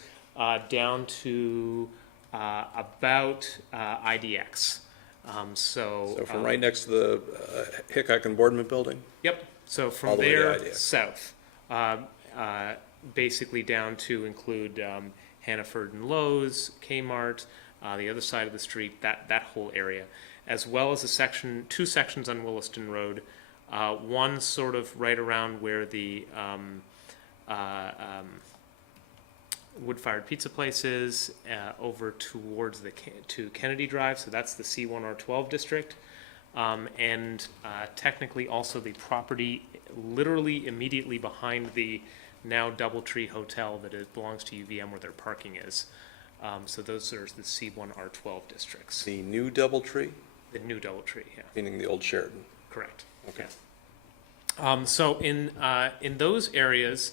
down to about IDX. So from right next to the Hickok and Boardman building? Yep. So All from the way to there IDX. south, basically down to include Hannaford and Lowe's, Kmart, the other side of the street, that whole area, as well as two sections on Williston Road, one sort of right around where the wood-fired pizza place is, over towards to Kennedy Drive, so that's the C1R12 district, and technically also the property literally immediately behind the now Doubletree Hotel that belongs to UVM where their parking is. So those are the C1R12 districts. The new Doubletree? The new Doubletree, yeah. Meaning the old Sheraton? Correct. Okay. So in those areas,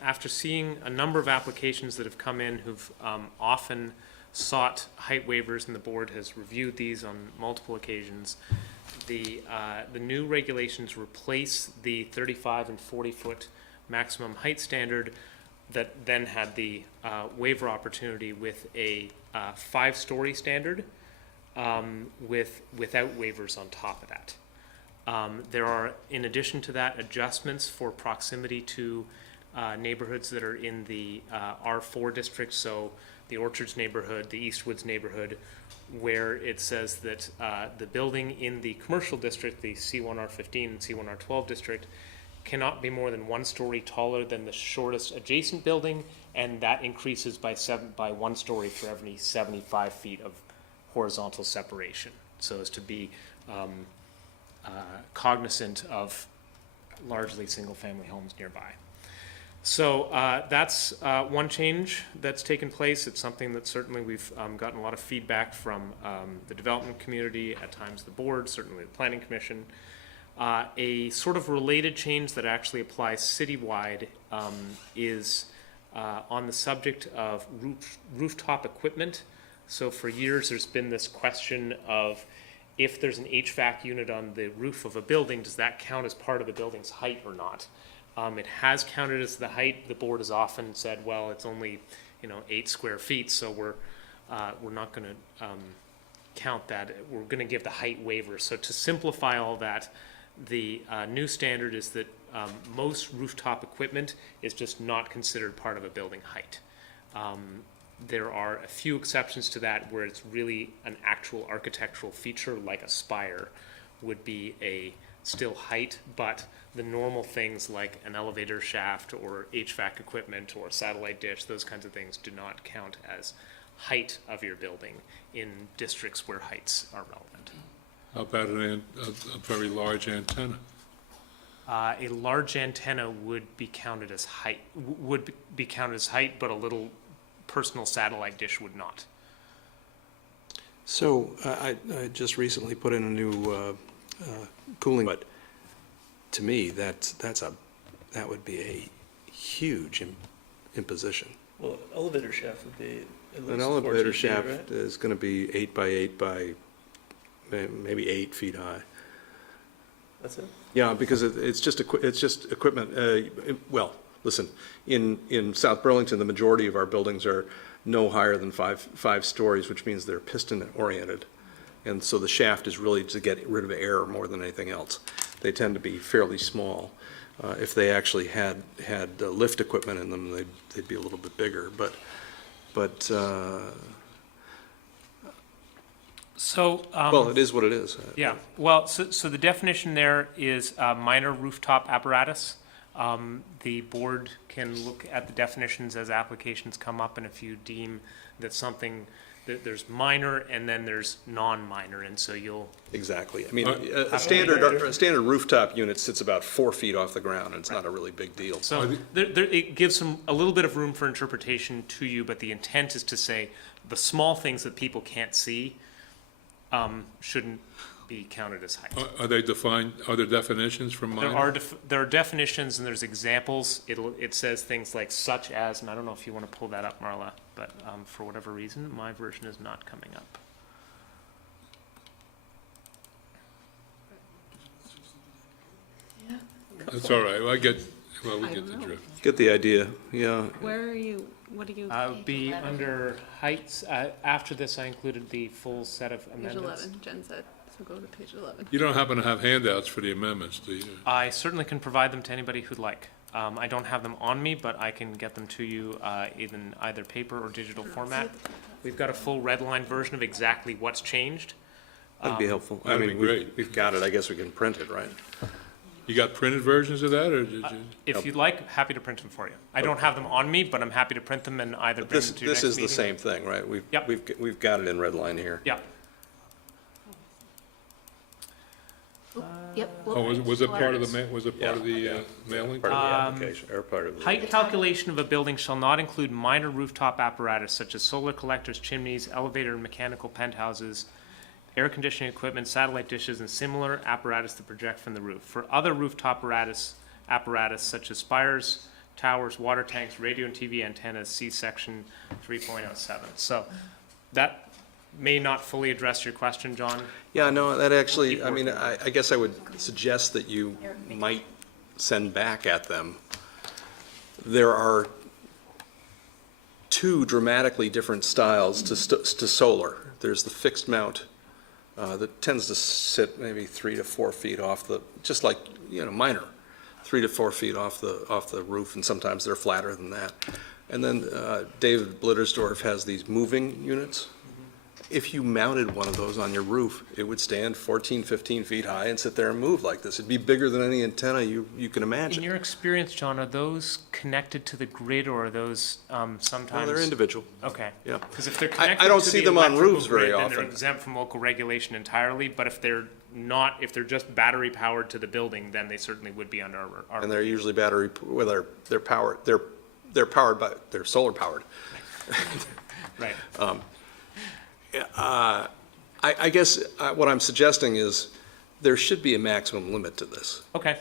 after seeing a number of applications that have come in who've often sought height waivers, and the board has reviewed these on multiple occasions, the new regulations replace the 35 and 40 foot maximum height standard that then had the waiver opportunity with a 5-story standard without waivers on top of that. There are, in addition to that, adjustments for proximity to neighborhoods that are in the R4 district, so the Orchards neighborhood, the Eastwoods neighborhood, where it says that the building in the commercial district, the C1R15 and C1R12 district, cannot be more than 1 story taller than the shortest adjacent building, and that increases by 1 story for every 75 feet of horizontal separation, so as to be cognizant of largely single-family homes nearby. So that's one change that's taken place. It's something that certainly we've gotten a lot of feedback from the development community, at times the board, certainly the planning commission. A sort of related change that actually applies citywide is on the subject of rooftop equipment. So for years there's been this question of, if there's an HVAC unit on the roof of a building, does that count as part of the building's height or not? It has counted as the height. The board has often said, well, it's only 8 square feet, so we're we're not gonna, count that. We're gonna give the height waiver. So to simplify all that, the, new standard is that, most rooftop equipment is just not considered part of a building height. There are a few exceptions to that where it's really an actual architectural feature, like a spire would be a still height, but the normal things like an elevator shaft or HVAC equipment or satellite dish, those kinds of things do not count as height of your building in districts where heights are relevant. How about a very large antenna? A large antenna would be counted as height, but a little personal satellite dish would not. So I just recently put in a new cooling, but to me, that would be a huge imposition. Well, elevator shaft would be at least An elevator 14 feet, shaft right? is going to be 8 by 8 by maybe 8 feet high. That's it? Yeah, because it's just equipment. Well, listen, in South Burlington, the majority of our buildings are no higher than five stories, which means they're piston oriented, and so the shaft is really to get rid of air more than anything else. They tend to be fairly small. If they actually had lift equipment in them, they'd be a little bit bigger. But So, well, it is what it is. yeah, well, so the definition there is minor rooftop apparatus. The board can look at the definitions as applications come up, and if you deem that something, that there's minor and then there's non-minor, and so you'll. Exactly. I mean, a standard rooftop unit sits about 4 feet off the ground, and it's not a really big deal. So it gives a little bit of room for interpretation to you, but the intent is to say the small things that people can't see shouldn't be counted as height. Are they defined, are there definitions for minor? There are definitions and there's examples. It says things like such as, and I don't know if you want to pull that up, Marla, but for whatever reason, my version is not coming up. That's all right, we get the drift. Get the idea, yeah. Where are you, what do you? Would be under heights. After this, I included the full set of Page amendments. 11, Jen said, so go to page 11. You don't happen to have handouts for the amendments, do you? I certainly can provide them to anybody who'd like. I don't have them on me, but I can get them to you in either paper or digital format. We've got a full red line version of exactly what's changed. That'd be helpful. I That'd mean, be great. we've got it. I guess we can print it, right? You got printed versions of that, or did you? If you'd like, happy to print them for you. I don't have them on me, but I'm happy to print them and either bring them to your next This is meeting. the same thing, right? Yep. We've got it in red line here. Yeah. Yep. Oh, was it part of the, mailing? Part of the application, or part of the. Height calculation of a building shall not include minor rooftop apparatus such as solar collectors, chimneys, elevator and mechanical penthouses, air conditioning equipment, satellite dishes, and similar apparatus that project from the roof. For other rooftop apparatus such as spires, towers, water tanks, radio and TV antennas, see section 3.07. So that may not fully address your question, John. Yeah, no, that actually, I mean, I guess I would suggest that you might send back at them. There are two dramatically different styles to solar. There's the fixed mount that tends to sit maybe 3 to 4 feet off the, just like, minor, 3 to 4 feet off the roof, and sometimes they're flatter than that. And then David Blittersdorf has these moving units. If you mounted one of those on your roof, it would stand 14, 15 feet high and sit there and move like this. It'd be bigger than any antenna you can imagine. In your experience, John, are those connected to the grid, or are those sometimes? No, they're individual. Okay. Yeah. Because if they're connected I don't to see the them on electrical roofs very grid, then often. they're exempt from local regulation entirely. But if they're not, if they're just battery powered to the building, then they certainly would be under our. And they're usually battery, well, they're powered, they're powered by, they're solar powered. Right. I guess what I'm suggesting is there should be a maximum limit to this. Okay.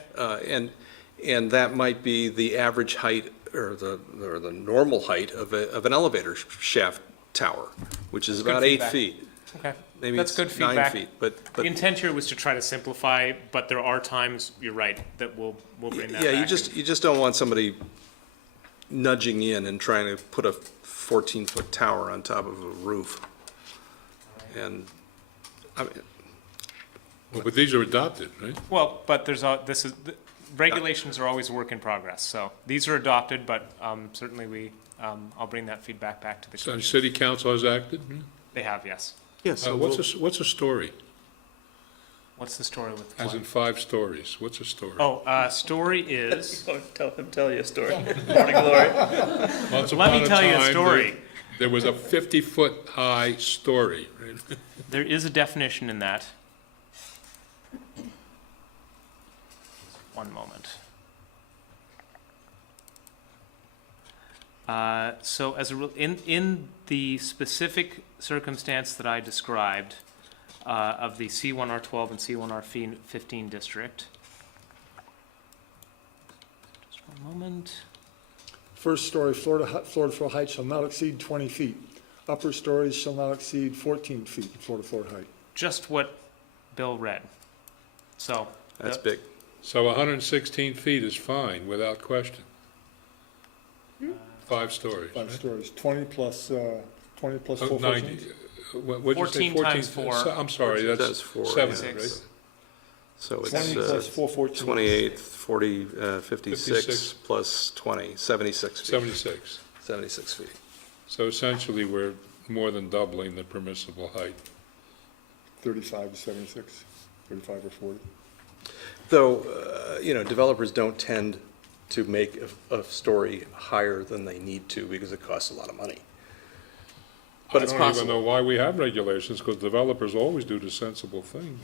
And that might be the average height or the normal height of an elevator shaft tower, which is about 8 feet. Okay. Maybe That's it's good 9 feedback. feet, but The intent here was to try to simplify, but there are times, you're right, that we'll bring that back. yeah, you just don't want somebody nudging in and trying to put a 14-foot tower on top of a roof. And, I mean, Well, but these are adopted, right? Well, but regulations are always a work in progress, so these are adopted, but certainly I'll bring that feedback back to the So commission. city council has acted? They have, yes. yes, so What's a story? What's the story with As in 5 stories, what's a story? Story is, Tell you a story. Morning glory. Once let me upon tell you a time, story. There was a 50-foot high story, right? There is a definition in that. One moment. So in the specific circumstance that I described of the C1R12 and C1R15 district, just one moment. First story, Florida floor height shall not exceed 20 feet. Upper stories shall not exceed 14 feet, Florida floor height. Just what Bill read. So that's big. So 116 feet is fine, without question. 5 stories. 5 stories, 20 plus 4 90. What'd you say, 14 times 4. I'm sorry, that's 7, right? So 20 plus it's 4, 14. 28, 40, 56 plus 20, 76 feet. 76 feet. So essentially, we're more than doubling the permissible height. 35 to 76, 35 or 40. Though, developers don't tend to make a story higher than they need to because it costs a lot of money. But it's I don't even possible. know why we have regulations, because developers always do the sensible thing.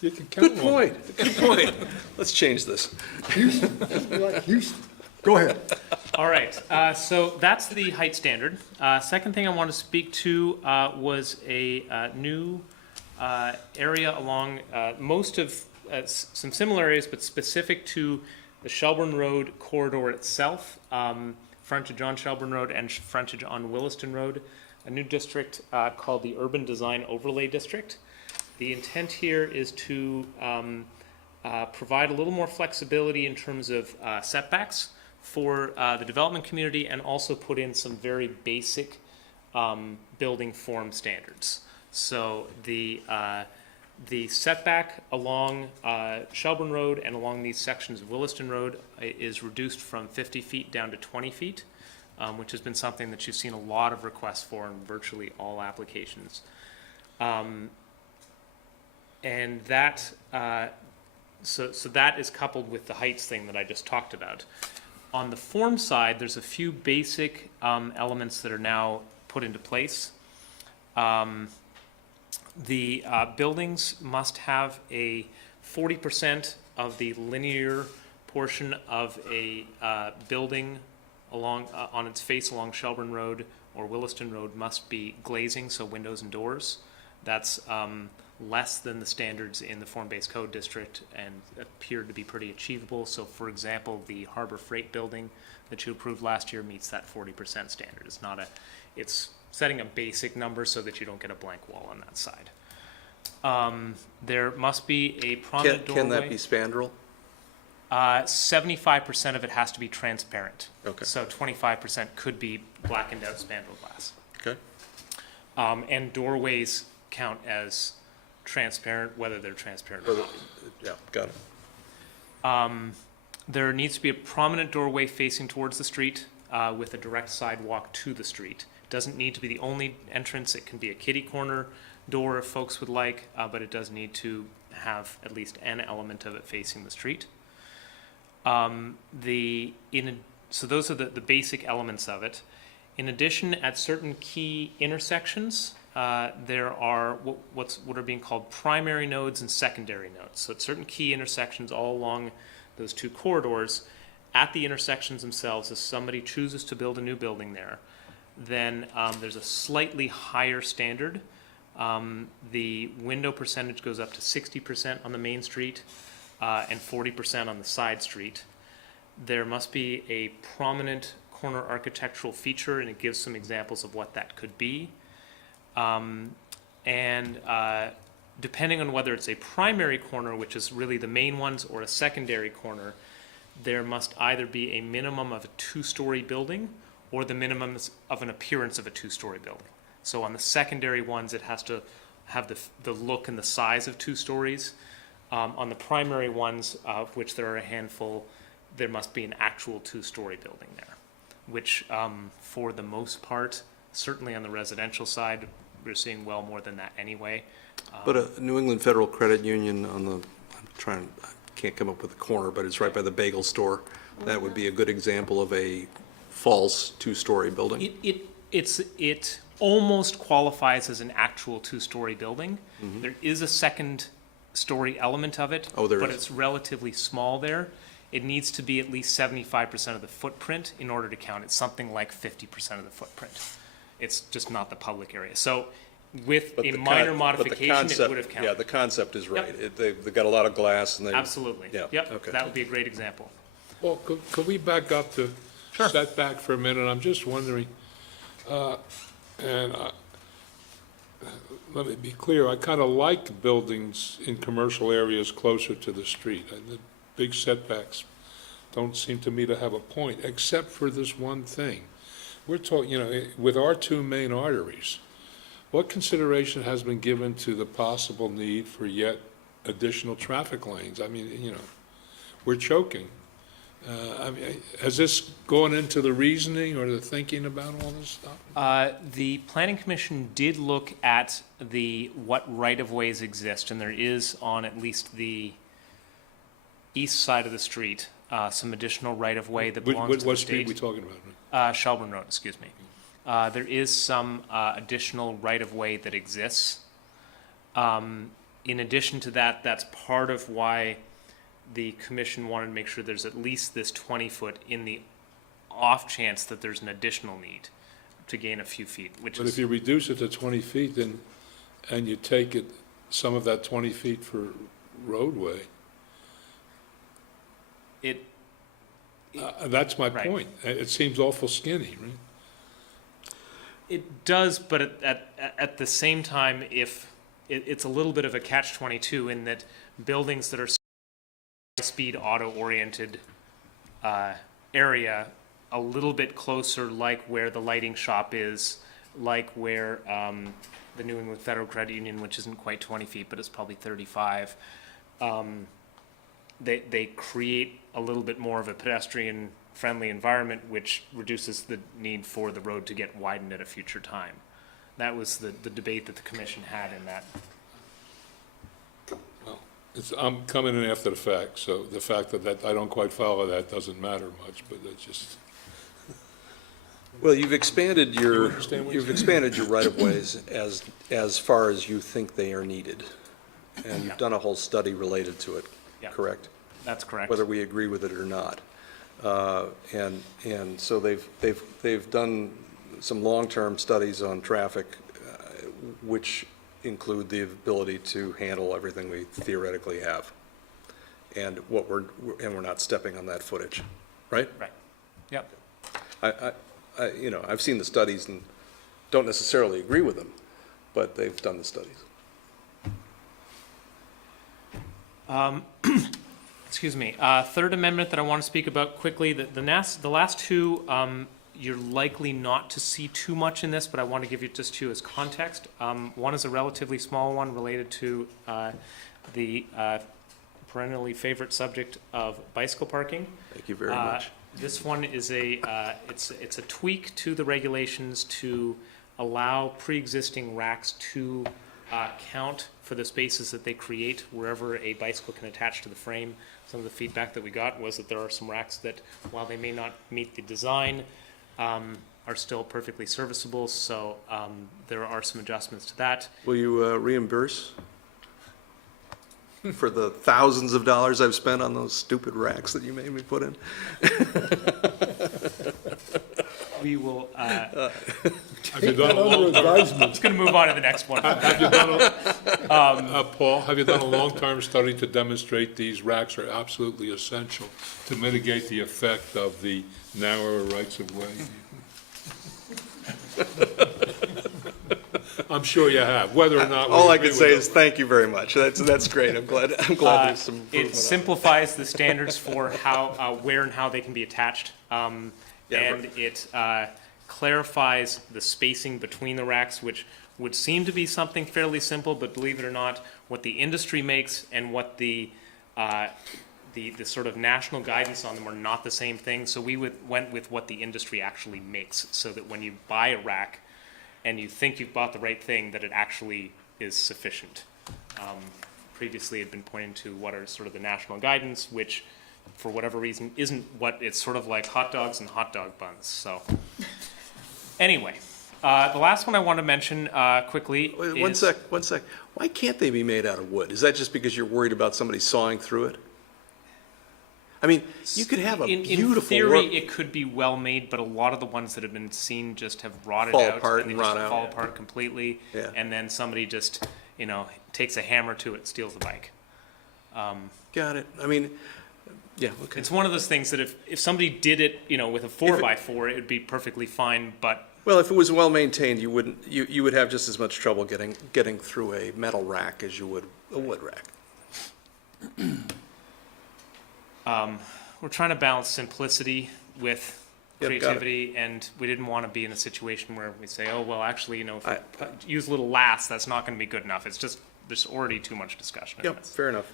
You can count Good on point, it. good point. Let's change this. Houston, be like Houston. Go ahead. All right, so that's the height standard. Second thing I want to speak to was a new area along most of some similar areas, but specific to the Shelburne Road corridor itself, frontage on Shelburne Road and frontage on Williston Road, a new district called the Urban Design Overlay District. The intent here is to provide a little more flexibility in terms of setbacks for the development community, and also put in some very basic building form standards. So the setback along Shelburne Road and along these sections of Williston Road is reduced from 50 feet down to 20 feet, which has been something that you've seen a lot of requests for in virtually all applications. And that, so that is coupled with the heights thing that I just talked about. On the form side, there's a few basic elements that are now put into place. The buildings must have a 40% of the linear portion of a building along on its face along Shelburne Road or Williston Road must be glazing, so windows and doors. That's less than the standards in the form-based code district and appeared to be pretty achievable. So for example, the Harbor Freight building that you approved last year meets that 40% standard. It's not it's setting a basic number so that you don't get a blank wall on that side. There must be a prominent doorway. Can that be spandrel? 75% of it has to be transparent. Okay. So 25% could be blackened out spandrel glass. Okay. And doorways count as transparent, whether they're transparent or not. Yeah, got it. There needs to be a prominent doorway facing towards the street with a direct sidewalk to the street. It doesn't need to be the only entrance. It can be a kitty corner door if folks would like, but it does need to have at least an element of it facing the street. So those are the basic elements of it. In addition, at certain key intersections, there are what are being called primary nodes and secondary nodes. So at certain key intersections all along those two corridors, at the intersections themselves, if somebody chooses to build a new building there, then there's a slightly higher standard. The window percentage goes up to 60% on the main street and 40% on the side street. There must be a prominent corner architectural feature, and it gives some examples of what that could be. Depending on whether it's a primary corner, which is really the main ones, or a secondary corner, there must either be a minimum of a two-story building or the minimum of an appearance of a two-story building. So on the secondary ones, it has to have the look and the size of 2 stories. On the primary ones, of which there are a handful, there must be an actual 2-story building there, which for the most part, certainly on the residential side, we're seeing well more than that anyway. But a New England Federal Credit Union on the, I can't come up with the corner, but it's right by the bagel store. That would be a good example of a false 2-story building. It almost qualifies as an actual 2-story building. Mhm. There is a second-story element of it, Oh, there but is. it's relatively small there. It needs to be at least 75% of the footprint in order to count. It's something like 50% of the footprint. It's just not the public area. So with But a the minor but the modification, it concept- would have counted. Yeah, the concept is right. Yep. They've got a lot of glass and they. Absolutely. Yeah, Yep, okay. that would be a great example. Well, could we back up to setback for a minute? I'm just wondering, let me be clear, I kind of like buildings in commercial areas closer to the street. The big setbacks don't seem to me to have a point, except for this one thing. We're talking, with our 2 main arteries, what consideration has been given to the possible need for yet additional traffic lanes? I mean, we're choking. Has this gone into the reasoning or the thinking about all this stuff? The Planning Commission did look at what right-of-ways exist, and there is on at least the east side of the street some additional right-of-way that belongs to the state. What street are we talking about? Shelburne Road, excuse me. There is some additional right-of-way that exists. In addition to that, that's part of why the commission wanted to make sure there's at least this 20-foot in the off chance that there's an additional need to gain a few feet, which But is... if you reduce it to 20 feet, and you take some of that 20 feet for roadway, that's my Right. point. It seems awful skinny, right? It does, but at the same time, if it's a little bit of a catch-22 in that buildings that are speed auto-oriented area, a little bit closer, like where the lighting shop is, like where the New England Federal Credit Union, which isn't quite 20 feet, but it's probably 35, they create a little bit more of a pedestrian-friendly environment, which reduces the need for the road to get widened at a future time. That was the debate that the commission had in that. Well, I'm coming in after the fact, so the fact that I don't quite follow that doesn't matter much, but that's just... Well, you've expanded your understand what right-of-ways as far as you think they are needed. And you've done a whole study related to it, Yeah. correct? That's correct. Whether we agree with it or not. And so they've done some long-term studies on traffic, which include the ability to handle everything we theoretically have. And we're not stepping on that footage, right? Right. Yep. I've seen the studies and don't necessarily agree with them, but they've done the studies. Excuse me. Third amendment that I want to speak about quickly. The last two, you're likely not to see too much in this, but I want to give you just two as context. One is a relatively small one related to the perennially favorite subject of bicycle parking. Thank you very much. This one is it's a tweak to the regulations to allow pre-existing racks to count for the spaces that they create wherever a bicycle can attach to the frame. Some of the feedback that we got was that there are some racks that, while they may not meet the design, are still perfectly serviceable, so there are some adjustments to that. Will you reimburse for the thousands of dollars I've spent on those stupid racks that you made me put in? We will... Have you done a long-term... It's going to move on to the next one. Have you done Paul, have you done a long-term study to demonstrate these racks are absolutely essential to mitigate the effect of the narrower rights of way? I'm sure you have, whether or not. we All I agree can with say them. is thank you very much. That's great. I'm glad there's some improvement. It simplifies the standards for how, where and how they can be attached. And it clarifies the spacing between the racks, which would seem to be something fairly simple, but believe it or not, what the industry makes and what the sort of national guidance on them are not the same thing. So we went with what the industry actually makes, so that when you buy a rack and you think you've bought the right thing, that it actually is sufficient. Previously had been pointing to what are sort of the national guidance, which for whatever reason isn't what, it's sort of like hot dogs and hot dog buns. So anyway, the last one I want to mention quickly Wait, is... One sec. Why can't they be made out of wood? Is that just because you're worried about somebody sawing through it? I mean, you could have a beautiful... In theory, it could be well made, but a lot of the ones that have been seen just have rotted Fall out. apart and and they just rot out. fall apart completely. Yeah. And then somebody just, takes a hammer to it, steals the bike. Got it. I mean, yeah, okay. It's one of those things that if somebody did it, with a 4x4, it would be perfectly fine, but... Well, if it was well maintained, you would have just as much trouble getting through a metal rack as you would a wood rack. We're trying to balance simplicity with Yep, got it. creativity, and we didn't want to be in a situation where we say, oh, well, actually, if we use a little last, that's not going to be good enough. It's just, there's already too much discussion in Yep, this. fair enough.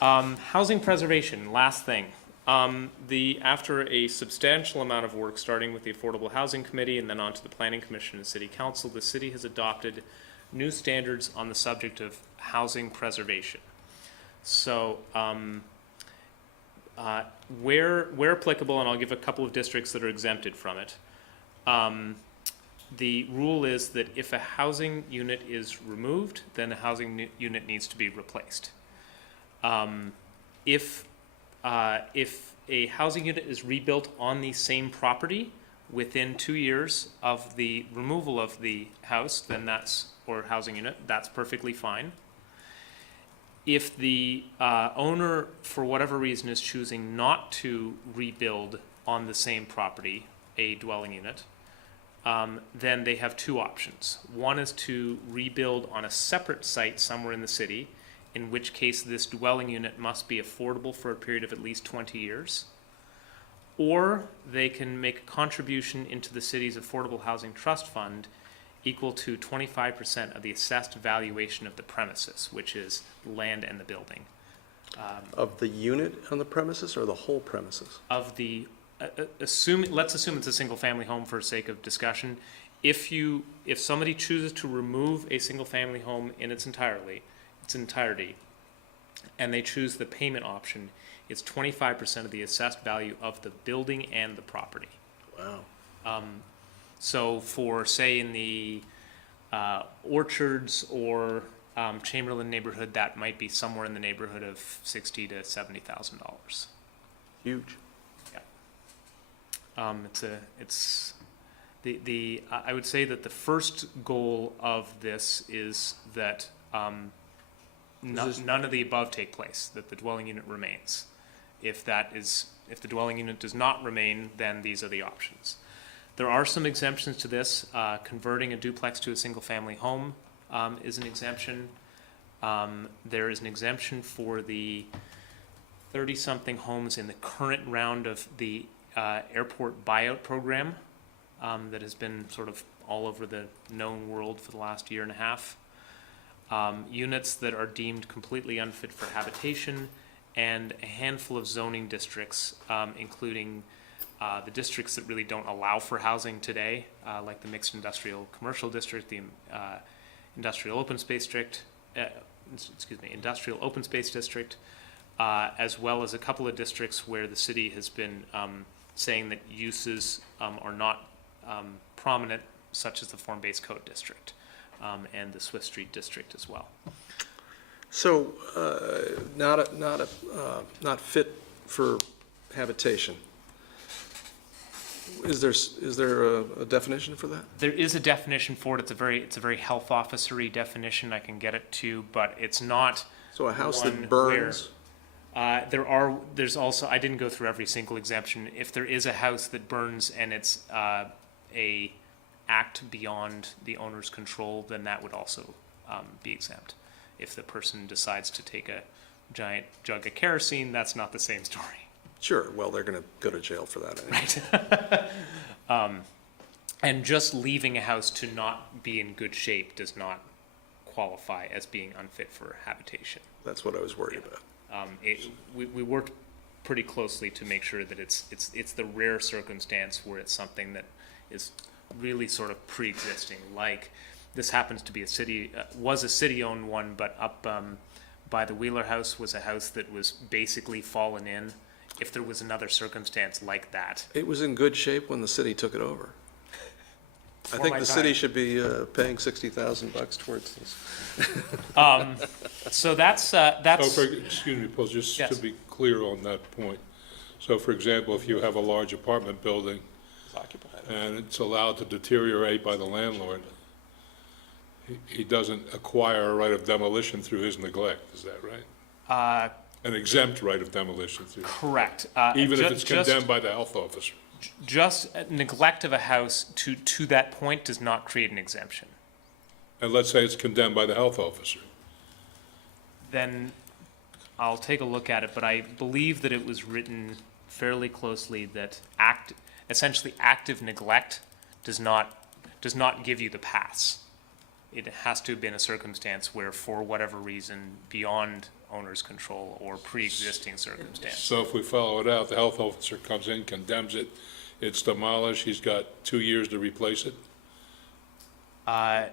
Housing preservation, last thing. After a substantial amount of work, starting with the Affordable Housing Committee and then on to the Planning Commission and City Council, the city has adopted new standards on the subject of housing preservation. So, where applicable, and I'll give a couple of districts that are exempted from it, the rule is that if a housing unit is removed, then the housing unit needs to be replaced. If a housing unit is rebuilt on the same property within 2 years of the removal of the house, then or housing unit, that's perfectly fine. If the owner, for whatever reason, is choosing not to rebuild on the same property a dwelling unit, then they have two options. One is to rebuild on a separate site somewhere in the city, in which case this dwelling unit must be affordable for a period of at least 20 years. Or they can make a contribution into the city's Affordable Housing Trust Fund equal to 25% of the assessed valuation of the premises, which is land and the building. Of the unit on the premises or the whole premises? Of the, let's assume it's a single-family home for sake of discussion. If somebody chooses to remove a single-family home in its entirety, and they choose the payment option, it's 25% of the assessed value of the building and the property. Wow. So for, say, in the Orchards or Chamberlain neighborhood, that might be somewhere in the neighborhood of $60,000 to $70,000. Huge. Yeah. I would say that the first goal of this is that none of the above take place, that the dwelling unit remains. If the dwelling unit does not remain, then these are the options. There are some exemptions to this. Converting a duplex to a single-family home is an exemption. There is an exemption for the 30-something homes in the current round of the airport buyout program that has been sort of all over the known world for the last year and a half. Units that are deemed completely unfit for habitation, and a handful of zoning districts, including the districts that really don't allow for housing today, like the mixed industrial commercial district, the industrial open space district, industrial open space district, as well as a couple of districts where the city has been saying that uses are not prominent, such as the form-based code district and the Swift Street district as well. So, not fit for habitation. Is there a definition for that? There is a definition for it. It's a very health officery definition. I can get it to you, but it's not. So a house one that burns. There's also, I didn't go through every single exemption. If there is a house that burns and it's a act beyond the owner's control, then that would also be exempt. If the person decides to take a giant jug of kerosene, that's not the same story. Sure, well, they're going to go to jail for that anyway. Right. And just leaving a house to not be in good shape does not qualify as being unfit for habitation. That's what I was worried about. We worked pretty closely to make sure that it's the rare circumstance where it's something that is really sort of pre-existing. Like this happens to be was a city-owned one, but up by the Wheeler House was a house that was basically fallen in. If there was another circumstance like that, It was in good shape when the city took it over. I think my the city time. should be paying $60,000 towards this. so that's Excuse me, Paul, just to Yes. be clear on that point. So for example, if you have a large apartment building and it's allowed to deteriorate by the landlord, he doesn't acquire a right of demolition through his neglect, is that right? An exempt right of demolition through, correct. even if it's condemned by the health officer. Just neglect of a house to that point does not create an exemption. And let's say it's condemned by the health officer. Then I'll take a look at it, but I believe that it was written fairly closely that essentially active neglect does not give you the pass. It has to have been a circumstance where, for whatever reason, beyond owner's control or pre-existing circumstance. So if we follow it out, the health officer comes in, condemns it, it's demolished, he's got 2 years to replace it?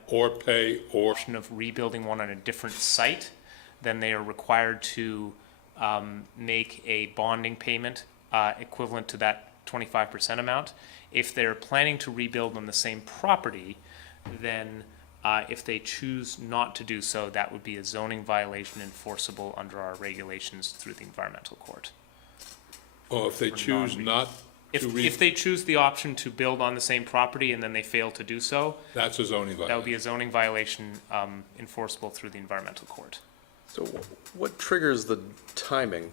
Or pay, or... Option of rebuilding one on a different site, then they are required to make a bonding payment equivalent to that 25% amount. If they're planning to rebuild on the same property, then if they choose not to do so, that would be a zoning violation enforceable under our regulations through the environmental court. Or if they choose not to If they choose the option to build on the same property and then they fail to do so, that's a zoning that would violation. be a zoning violation enforceable through the environmental court. So what triggers the timing?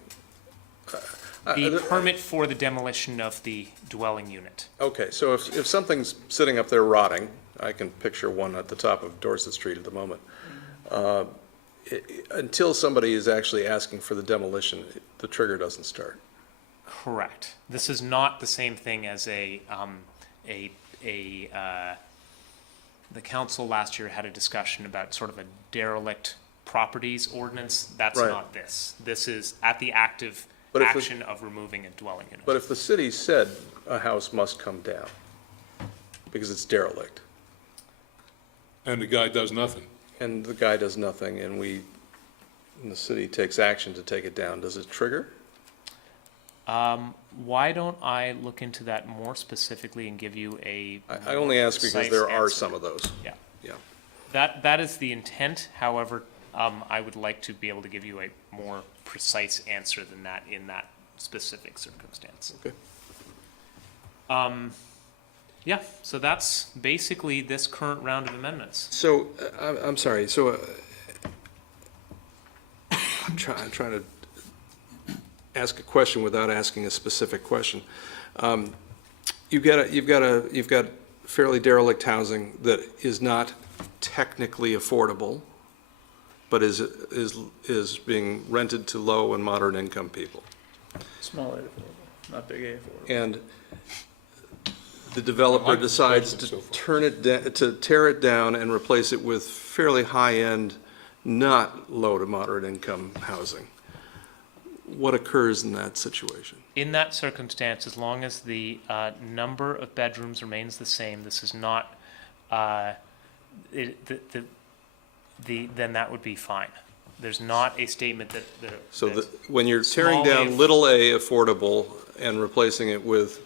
The permit for the demolition of the dwelling unit. Okay, so if something's sitting up there rotting, I can picture one at the top of Dorset Street at the moment, until somebody is actually asking for the demolition, the trigger doesn't start. Correct. This is not the same thing as the council last year had a discussion about sort of a derelict properties ordinance. That's Right. not this. This is at the active But if the- action of removing a dwelling unit. But if the city said a house must come down because it's derelict, And the guy does nothing. and the guy does nothing, and the city takes action to take it down, does it trigger? Why don't I look into that more specifically and give you a I only ask because precise there are answer? some of those. Yeah. Yeah. That is the intent. However, I would like to be able to give you a more precise answer than that in that specific circumstance. Okay. Yeah, so that's basically this current round of amendments. So, I'm sorry, so I'm trying to ask a question without asking a specific question. You've got fairly derelict housing that is not technically affordable, but is being rented to low and moderate income people. Small A affordable, not big A affordable. And the developer decides to tear it down and replace it with fairly high-end, not low to moderate income housing. What occurs in that situation? In that circumstance, as long as the number of bedrooms remains the same, this is not, then that would be fine. There's not a statement that. So when you're tearing small down little a affordable and replacing it with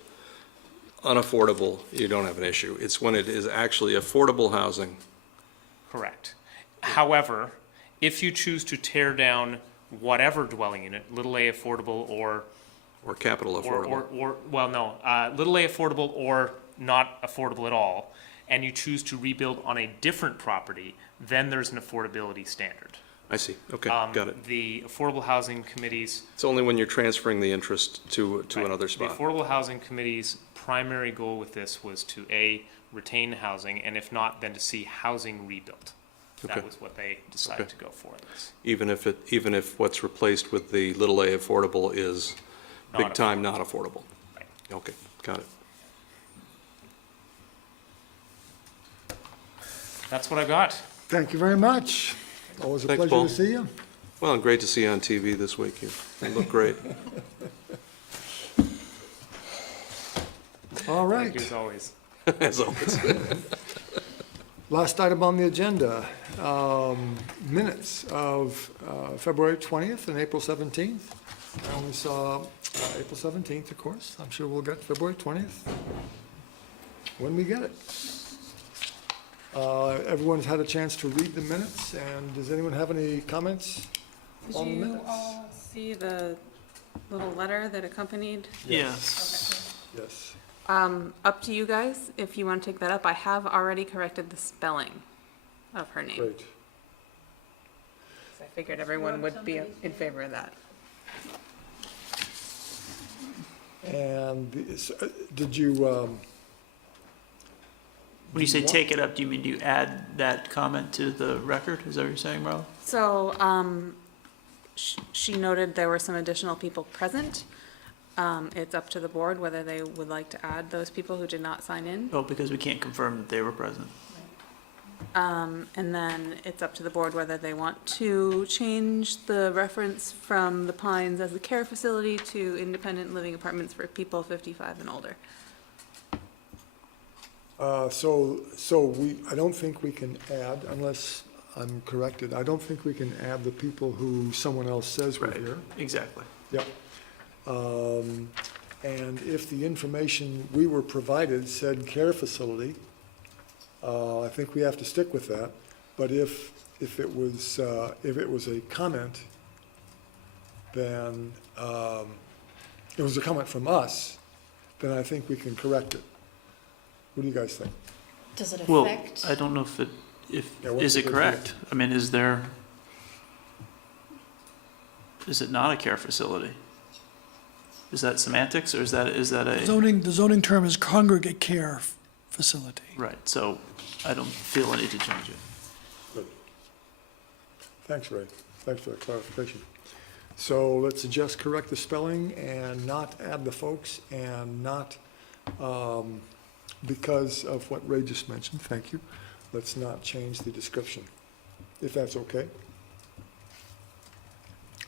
unaffordable, you don't have an issue. It's when it is actually affordable housing. Correct. However, if you choose to tear down whatever dwelling unit, little a affordable or capital affordable. Little a affordable or not affordable at all, and you choose to rebuild on a different property, then there's an affordability standard. I see. Okay, got it. The Affordable Housing Committee's It's only when you're transferring the interest to Right. another The spot. Affordable Housing Committee's primary goal with this was to, A, retain housing, and if not, then to see housing rebuilt. Okay. That was what they decided Okay. to go for in this. Even if what's replaced with the little a affordable is big Not time not affordable? Right. Okay, got it. That's what I got. Thank you very much. Always a Thanks, pleasure Paul. to see you. Well, and great to see you on TV this week. You look great. All right. Thank you as always. As always. Last item on the agenda, minutes of February 20th and April 17th. I only saw April 17th, of course. I'm sure we'll get February 20th when we get it. Everyone's had a chance to read the minutes, and does anyone have any comments Did on the you minutes? all see the little letter that accompanied? Yes. Yes. Up to you guys, if you want to take that up. I have already corrected the spelling of her name. Great. So I figured everyone would be in favor of that. And did you, When you say take it up, do you mean you add that comment to the record? Is that what you're saying, Ro? So, she noted there were some additional people present. It's up to the board whether they would like to add those people who did not sign in. Oh, because we can't confirm that they were present. And then it's up to the board whether they want to change the reference from the Pines as a care facility to independent living apartments for people 55 and older. I don't think we can add, unless I'm corrected, I don't think we can add the people who someone else says were Right. here. Exactly. Yep. And if the information we were provided said care facility, I think we have to stick with that. But if it was a comment, then, it was a comment from us, then I think we can correct it. What do you guys think? Does it Well, affect? I don't know if Yeah, what's is the it big correct? I mean, is it not a care facility? Is that semantics, or is that a, The zoning term is congregate care facility. right, so I don't feel I need to change it. Good. Thanks, Ray. Thanks for the clarification. So let's just correct the spelling and not add the folks, and not, because of what Ray just mentioned, thank you, let's not change the description, if that's okay.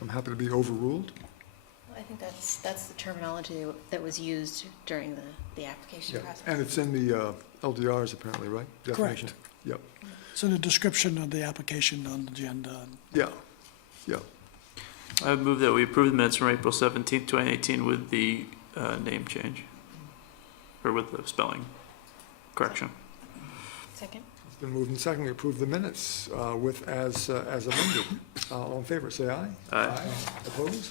I'm happy to be overruled. I think that's the terminology that was used during the application Yeah, process. and it's in the LDRs apparently, right? Definition. Correct. Yep, It's in the description of the application on the agenda. yeah, yeah. I would move that we approve the minutes from April 17th, 2018 with the name change, or with the spelling correction. Second? It's been moved and seconded. We approve the minutes with as amended. All in favor, say aye. Aye. Opposed?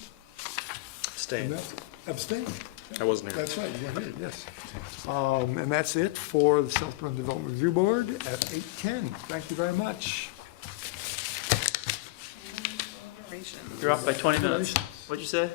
Abstain. Abstain. I wasn't here. That's right, you weren't here, yes. And that's it for the South Burlington Development Review Board at 8:10. Thank you very much. You're off by 20 minutes. What'd you say?